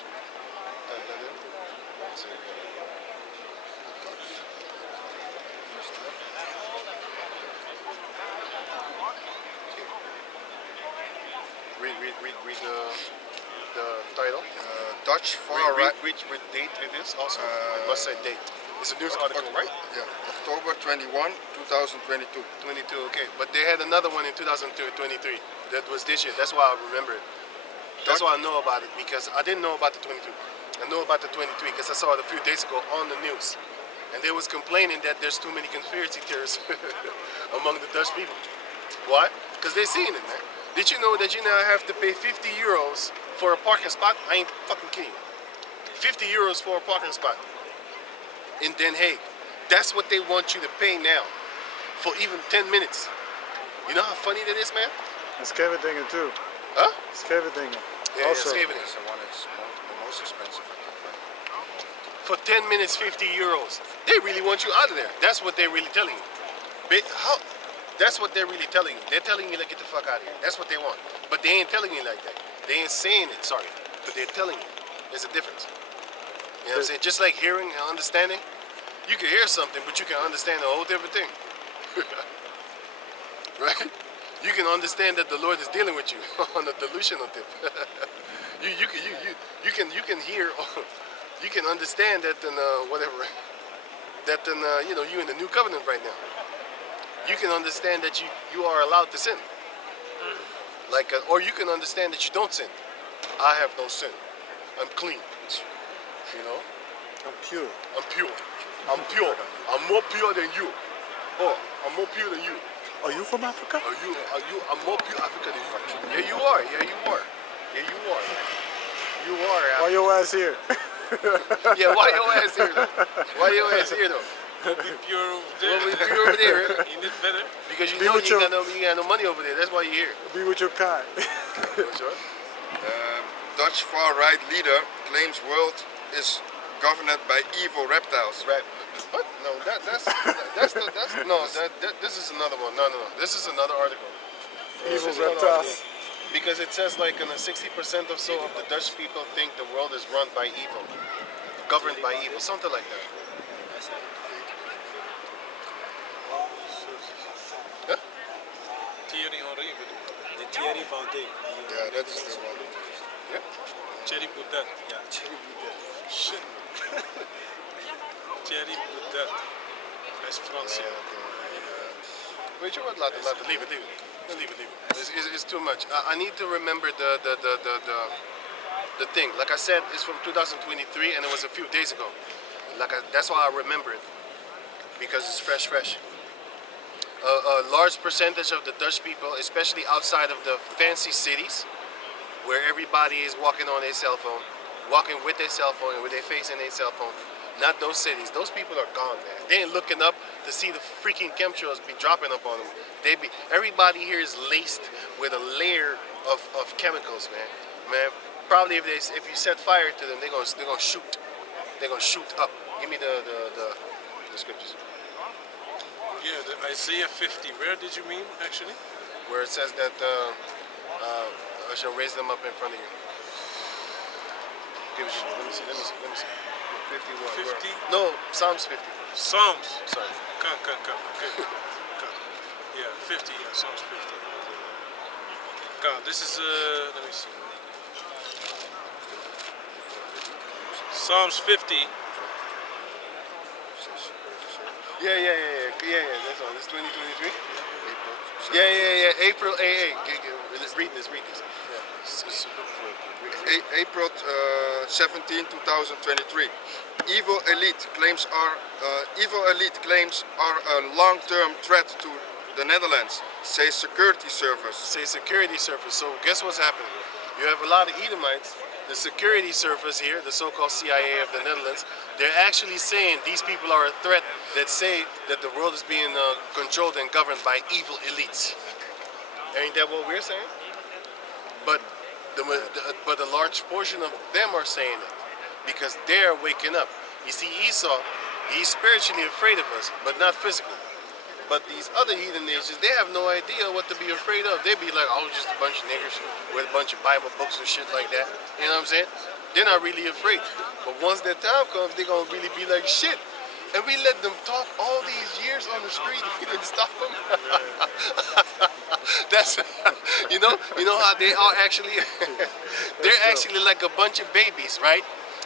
Type that in. Let's see. Read the title. Dutch far right. Read date it is also. I must say date. It's a news article, right? Yeah, October 21, 2022. 22, okay. But they had another one in 2023. That was this year. That's why I remember it. That's why I know about it, because I didn't know about the 22. I know about the 23 because I saw it a few days ago on the news. And they was complaining that there's too many conspiracy theorists among the Dutch people. Why? Because they're seeing it, man. Did you know that you now have to pay 50 euros for a parking spot? I ain't fucking kidding you. 50 euros for a parking spot in Den Haag. That's what they want you to pay now for even 10 minutes. You know how funny that is, man? It's Kevin Dinger too. Huh? It's Kevin Dinger. Yeah, Also, it's Scheveningen. It's the one that's the most expensive, I think, right? For 10 minutes, 50 euros. They really want you out of there. That's what they're really telling you. That's what they're really telling you. They're telling you to get the fuck out of here. That's what they want. But they ain't telling you like that. They ain't saying it, sorry. But they're telling you. There's a difference. You know what I'm saying? Just like hearing and understanding. You can hear something, but you can understand a whole different thing. Right? You can understand that the Lord is dealing with you on a delusional tip. you can hear, you can understand that in whatever, that in you in the new covenant right now. You can understand that you are allowed to sin, like, or you can understand that you don't sin. I have no sin. I'm clean. You know, I'm pure. I'm pure. I'm pure. I'm more pure than you. Oh, I'm more pure than you. Are you from Africa? I'm more pure African than you. Yeah, you are. Yeah, you are. Yeah, you are. You are. Why your ass here? Yeah, why your ass here though? Why your ass here though? Be pure over there. Well, we pure over there, eh? Ain't it better? Because you Be know with you got no money over there. That's why you're here. Be with your kind. Sure. Dutch far-right leader claims world is governed by evil reptiles. Right. What? No, this is another one. No. This is another article. Evil This is another reptiles. article. Because it says like 60% or so of the Dutch people think the world is run by evil, governed by evil, something like that. Huh? Thierry Henry bedoel ik. The Thierry Baudet. Yeah, that is the one. Yeah. Cherry Buddha. Yeah, cherry Buddha. Shit. Cherry Buddha. That's Frans. Weet je wat? Laten leave it. Leave it. It's too much. I need to remember the thing. Like I said, it's from 2023 and it was a few days ago. That's why I remember it. Because it's fresh. A large percentage of the Dutch people, especially outside of the fancy cities, where everybody is walking on their cell phone, walking with their cell phone and with their face in their cell phone. Not those cities. Those people are gone, man. They ain't looking up to see the freaking chemtrails be dropping up on them. Everybody here is laced with a layer of chemicals, man. Man, probably if you set fire to them, they're gonna shoot. They're gonna shoot up. Give me the scriptures. Yeah, the Isaiah 50. Where did you mean, actually? Where it says that I shall raise them up in front of you. Give it to me. Let me see. 51. 50? No, Psalms 50. Psalms. Sorry. Come. Okay. Come. Yeah, 50. Yeah, Psalms 50. Come. This is let me see. Psalms 50. Yeah. That's all. This is 2023. Yeah. April 8. Let's read this. Yeah. April 17, 2023. Evil elite claims are a long-term threat to the Netherlands, says security service. So guess what's happening? You have a lot of Edomites. The security service here, the so-called CIA of the Netherlands, they're actually saying these people are a threat that say that the world is being controlled and governed by evil elites. Ain't that what we're saying? But a large portion of them are saying it because they're waking up. You see, Esau, he's spiritually afraid of us, but not physically. But these other heathen nations, they have no idea what to be afraid of. They be like, oh, just a bunch of niggers with a bunch of Bible books and shit like that. You know what I'm saying? They're not really afraid. But once that time comes, they're going to really be like, shit. And we let them talk all these years on the street. We didn't stop them. That's, you know how they are actually, they're actually like a bunch of babies, right?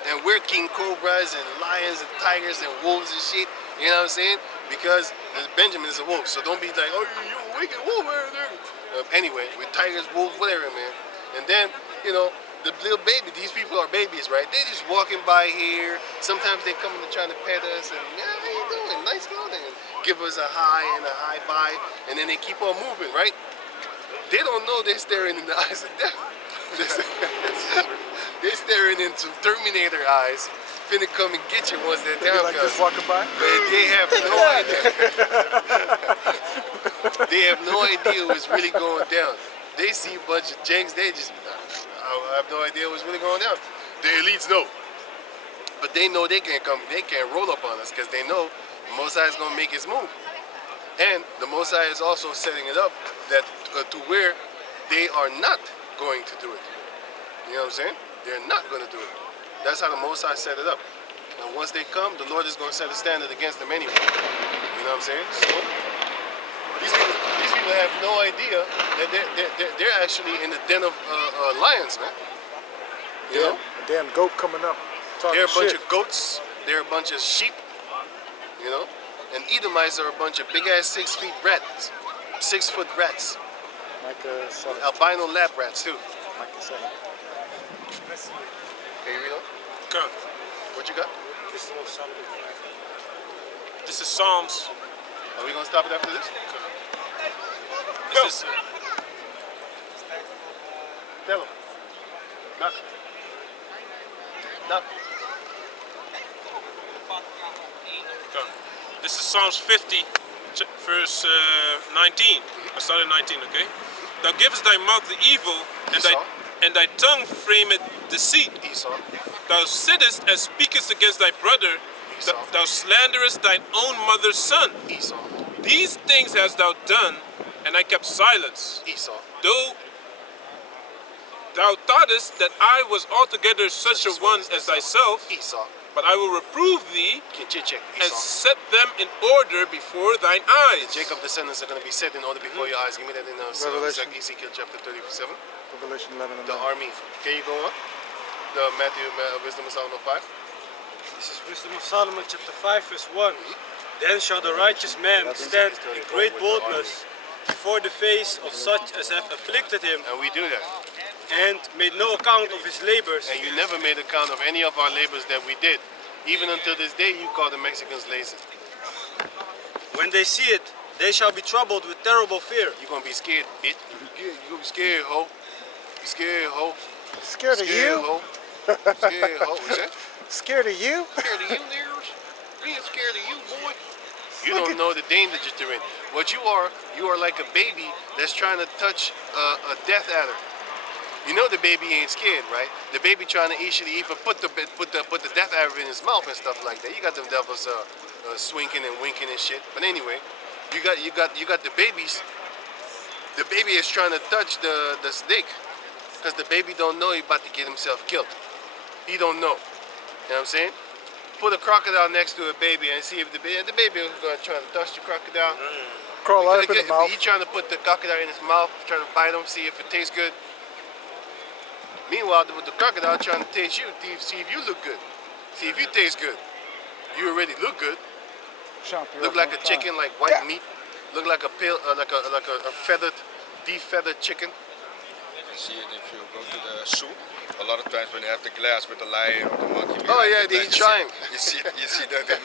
And we're king cobras and lions and tigers and wolves and shit. You know what I'm saying? Because Benjamin is a wolf, so don't be like, oh, you a wicked wolf. Anyway, with tigers, wolves, whatever, man. And then, you know, the little baby, these people are babies, right? They just walking by here. Sometimes they come and trying to pet us and, yeah, how you doing? Nice clothing. And give us a hi and a high five. And then they keep on moving, right? They don't know they're staring in the eyes of death. They're staring into Terminator eyes. Finna come and get you once that time like comes. just walking by? But they have no idea. They have no idea what's really going down. They see a bunch of janks, they just, I have no idea what's really going down. The elites know. But they know they can't roll up on us because they know the Mosai is going to make his move. And the Mosai is also setting it up that to where they are not going to do it. You know what I'm saying? They're not going to do it. That's how the Mosai set it up. And once they come, the Lord is going to set a standard against them anyway. You know what I'm saying? So these people have no idea that they're actually in the den of lions, man. You know? A damn goat coming up talking They're a bunch shit. of goats. They're a bunch of sheep. You know? And Edomites are a bunch of big-ass 6 feet rats. 6 foot rats. Like a seven. Albino lab rats, too. Like a seven. Can you read on? Come. What you got? This is Psalms. Are we going to stop it after this? This is Tell him. Knock. Knock. come. This is Psalms 50, verse 19. I started 19, okay? Thou givest thy mouth the evil, Esau. and thy tongue frameth deceit. Esau. Thou sittest and speakest against thy brother. Esau. Thou slanderest thine own mother's son. Esau. These things hast thou done, and I kept silence. Esau. Though thou thoughtest that I was altogether such a one as thyself, Esau. but I will reprove thee Check. and Esau. set them in order before thine eyes. Jacob descendants are going to be set in order before your eyes. Give me that in Revelation. Ezekiel chapter 37. Revelation 11 and The 9. army. Can you go on? Wisdom of Solomon 5? This is Wisdom of Solomon chapter 5 verse 1. Then shall the righteous man stand in great boldness before the face of such as have afflicted him, And we do that. and made no account of his labors. And you never made account of any of our labors that we did. Even until this day, you call the Mexicans lazy. When they see it, they shall be troubled with terrible fear. You're gonna be scared, bitch. You gonna be scared, ho. Scared, ho. Scared of Scared, you? ho. Scared, ho. What's that? Scared of you? Scared of you, Lears? Being scared of you, boy. You don't know the danger that you're in. What you are like a baby that's trying to touch a death adder. You know the baby ain't scared, right? The baby trying to even put the death adder in his mouth and stuff like that. You got them devils swinking and winking and shit. But anyway, you got the babies. The baby is trying to touch the snake because the baby don't know he about to get himself killed. He don't know. You know what I'm saying? Put a crocodile next to a baby and see if the baby is going to try to touch the crocodile. Crawl out in the If mouth. he trying to put the crocodile in his mouth, trying to bite him, see if it tastes good. Meanwhile, the crocodile trying to taste you, see if you look good. See if you taste good. You already look good. Look like a chicken, like white meat. Look like a feathered, defeathered chicken. You can see it if you go to the zoo. A lot of times when they have the glass with the lion or the monkey. Oh behind yeah, it, they then eat trying. You see the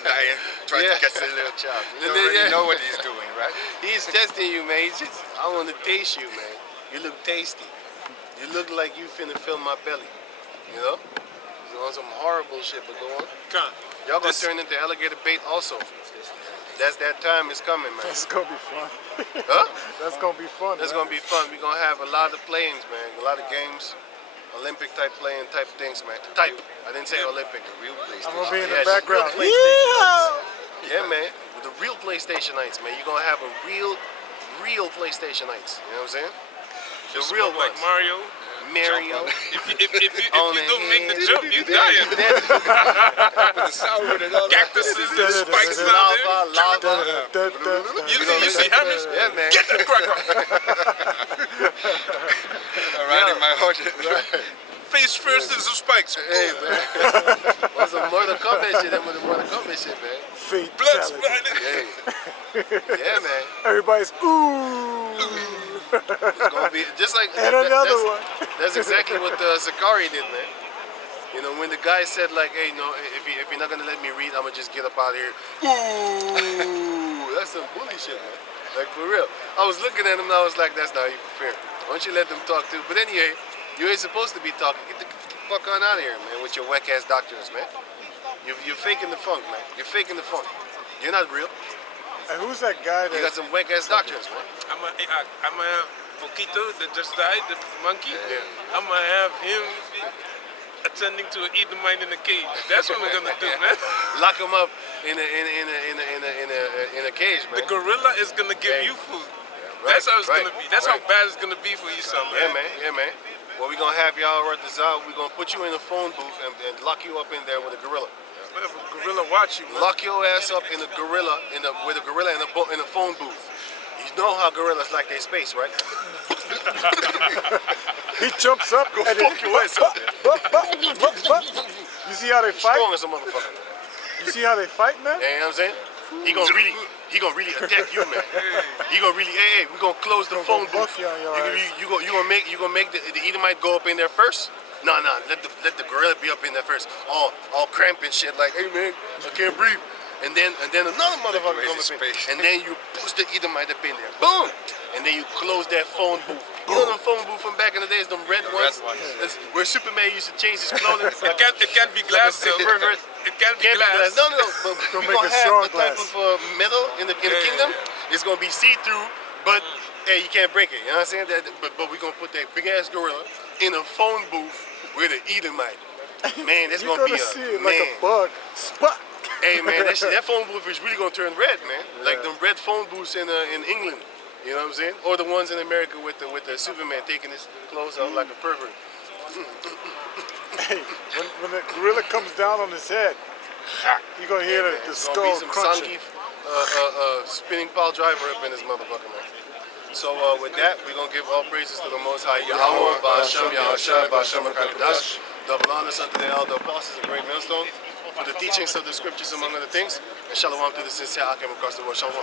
lion trying Yeah. to catch the little child. You And then, already yeah. know what he's doing, right? He's testing you, man. He's just, I want to taste you, man. You look tasty. You look like you finna fill my belly. You know? You're on some horrible shit, but go on. Con, Y'all gonna this- turn into alligator bait also. That time is coming, man. That's gonna be fun. Huh? That's gonna be fun. That's man. gonna be fun. We're gonna have a lot of playings, man. A lot of games. Olympic type playing type things, man. Type. I didn't say Olympic. The real PlayStation. I'm gonna be in Yeah, the background. real PlayStation. Yeah, man. With the real PlayStationites, man. You're gonna have a real PlayStationites. You know what I'm saying? The just real like ones. Mario. Mario. If you On don't make the hand. jump, you dying. With the sound with it all. Cactuses and spikes down there. Lava. You see hammers? Yeah, man. Get that cracker. Riding my horse. Face first and some spikes. Hey, man. On some Mortal Kombat shit. That was the Mortal Kombat shit, man. Blood Fatality. splattered. Hey. Yeah, man. Everybody's ooh. It's gonna be just like And another one. That's exactly what Sakari did, man. You know, when the guy said like, "Hey, no, if you're not gonna let me read, I'm gonna just get up out of here." Ooh, that's some bully shit, man. Like for real. I was looking at him and I was like, "That's not even fair. Why don't you let them talk too?" But anyway, you ain't supposed to be talking. Get the fuck on out of here, man, with your whack ass doctrines, man. You're faking the funk, man. You're faking the funk. You're not real. And who's that guy You got that? some whack ass doctrines, man. I'm gonna have Poquito that just died, the monkey. Yeah. I'm gonna have him attending to an Edomite in a cage. That's what we're gonna do, man. Lock him up in a cage, man. The gorilla is gonna give you food. Right, That's how it's right, gonna be. That's right. how bad it's gonna be for you, son, Yeah, man. man. Yeah, man. Well, we're gonna have y'all work this out. We're gonna put you in a phone booth and lock you up in there with a gorilla. Whatever, gorilla watch you, man. Lock your ass up in a gorilla with a gorilla in a phone booth. You know how gorillas like their space, right? He jumps up Go and fuck your ass up there. You see how they fight? Strong as a motherfucker. You see how they fight, man? You know what I'm saying? He gonna really attack you, man. He gonna really, hey, we gonna close the phone booth. buck you on your ass. You gonna make the Edomite go up in there first? No, let the gorilla be up in there first. All cramped and shit, like, hey man, I can't breathe. And then another motherfucker away comes the up in, space. and then you push the Edomite up in there, boom, and then you close that phone booth. You know them phone booth from back in the days, them red ones, That's where Superman used to change his clothing. It can't be glass, though. pervert. It can't be Can't be glass. glass. No. But Don't we make gonna it have strong a type glass. of metal in the kingdom. It's gonna be see-through, but hey, you can't break it. You know what I'm saying? But we gonna put that big ass gorilla in a phone booth with an Edomite. Man, that's You're gonna be gonna a see it man. like a bug. Spot. Hey man, that phone booth is really gonna turn red, man. Like them red phone booths in England. You know what I'm saying? Or the ones in America with the Superman taking his clothes off like a pervert. Hey, when the gorilla comes down on his head, you're gonna hear the It's gonna be skull some crunching. Sangeef spinning pile driver up in this motherfucker, man. So with that, we're gonna give all praises to the Most High Yahweh, Ba'Shem Yahshua, Ba'Shem HaKadosh, Double honors unto the elder apostles and great millstone for the teachings of the scriptures, among other things. And shalom to the sincere Akim across the world. Shalom.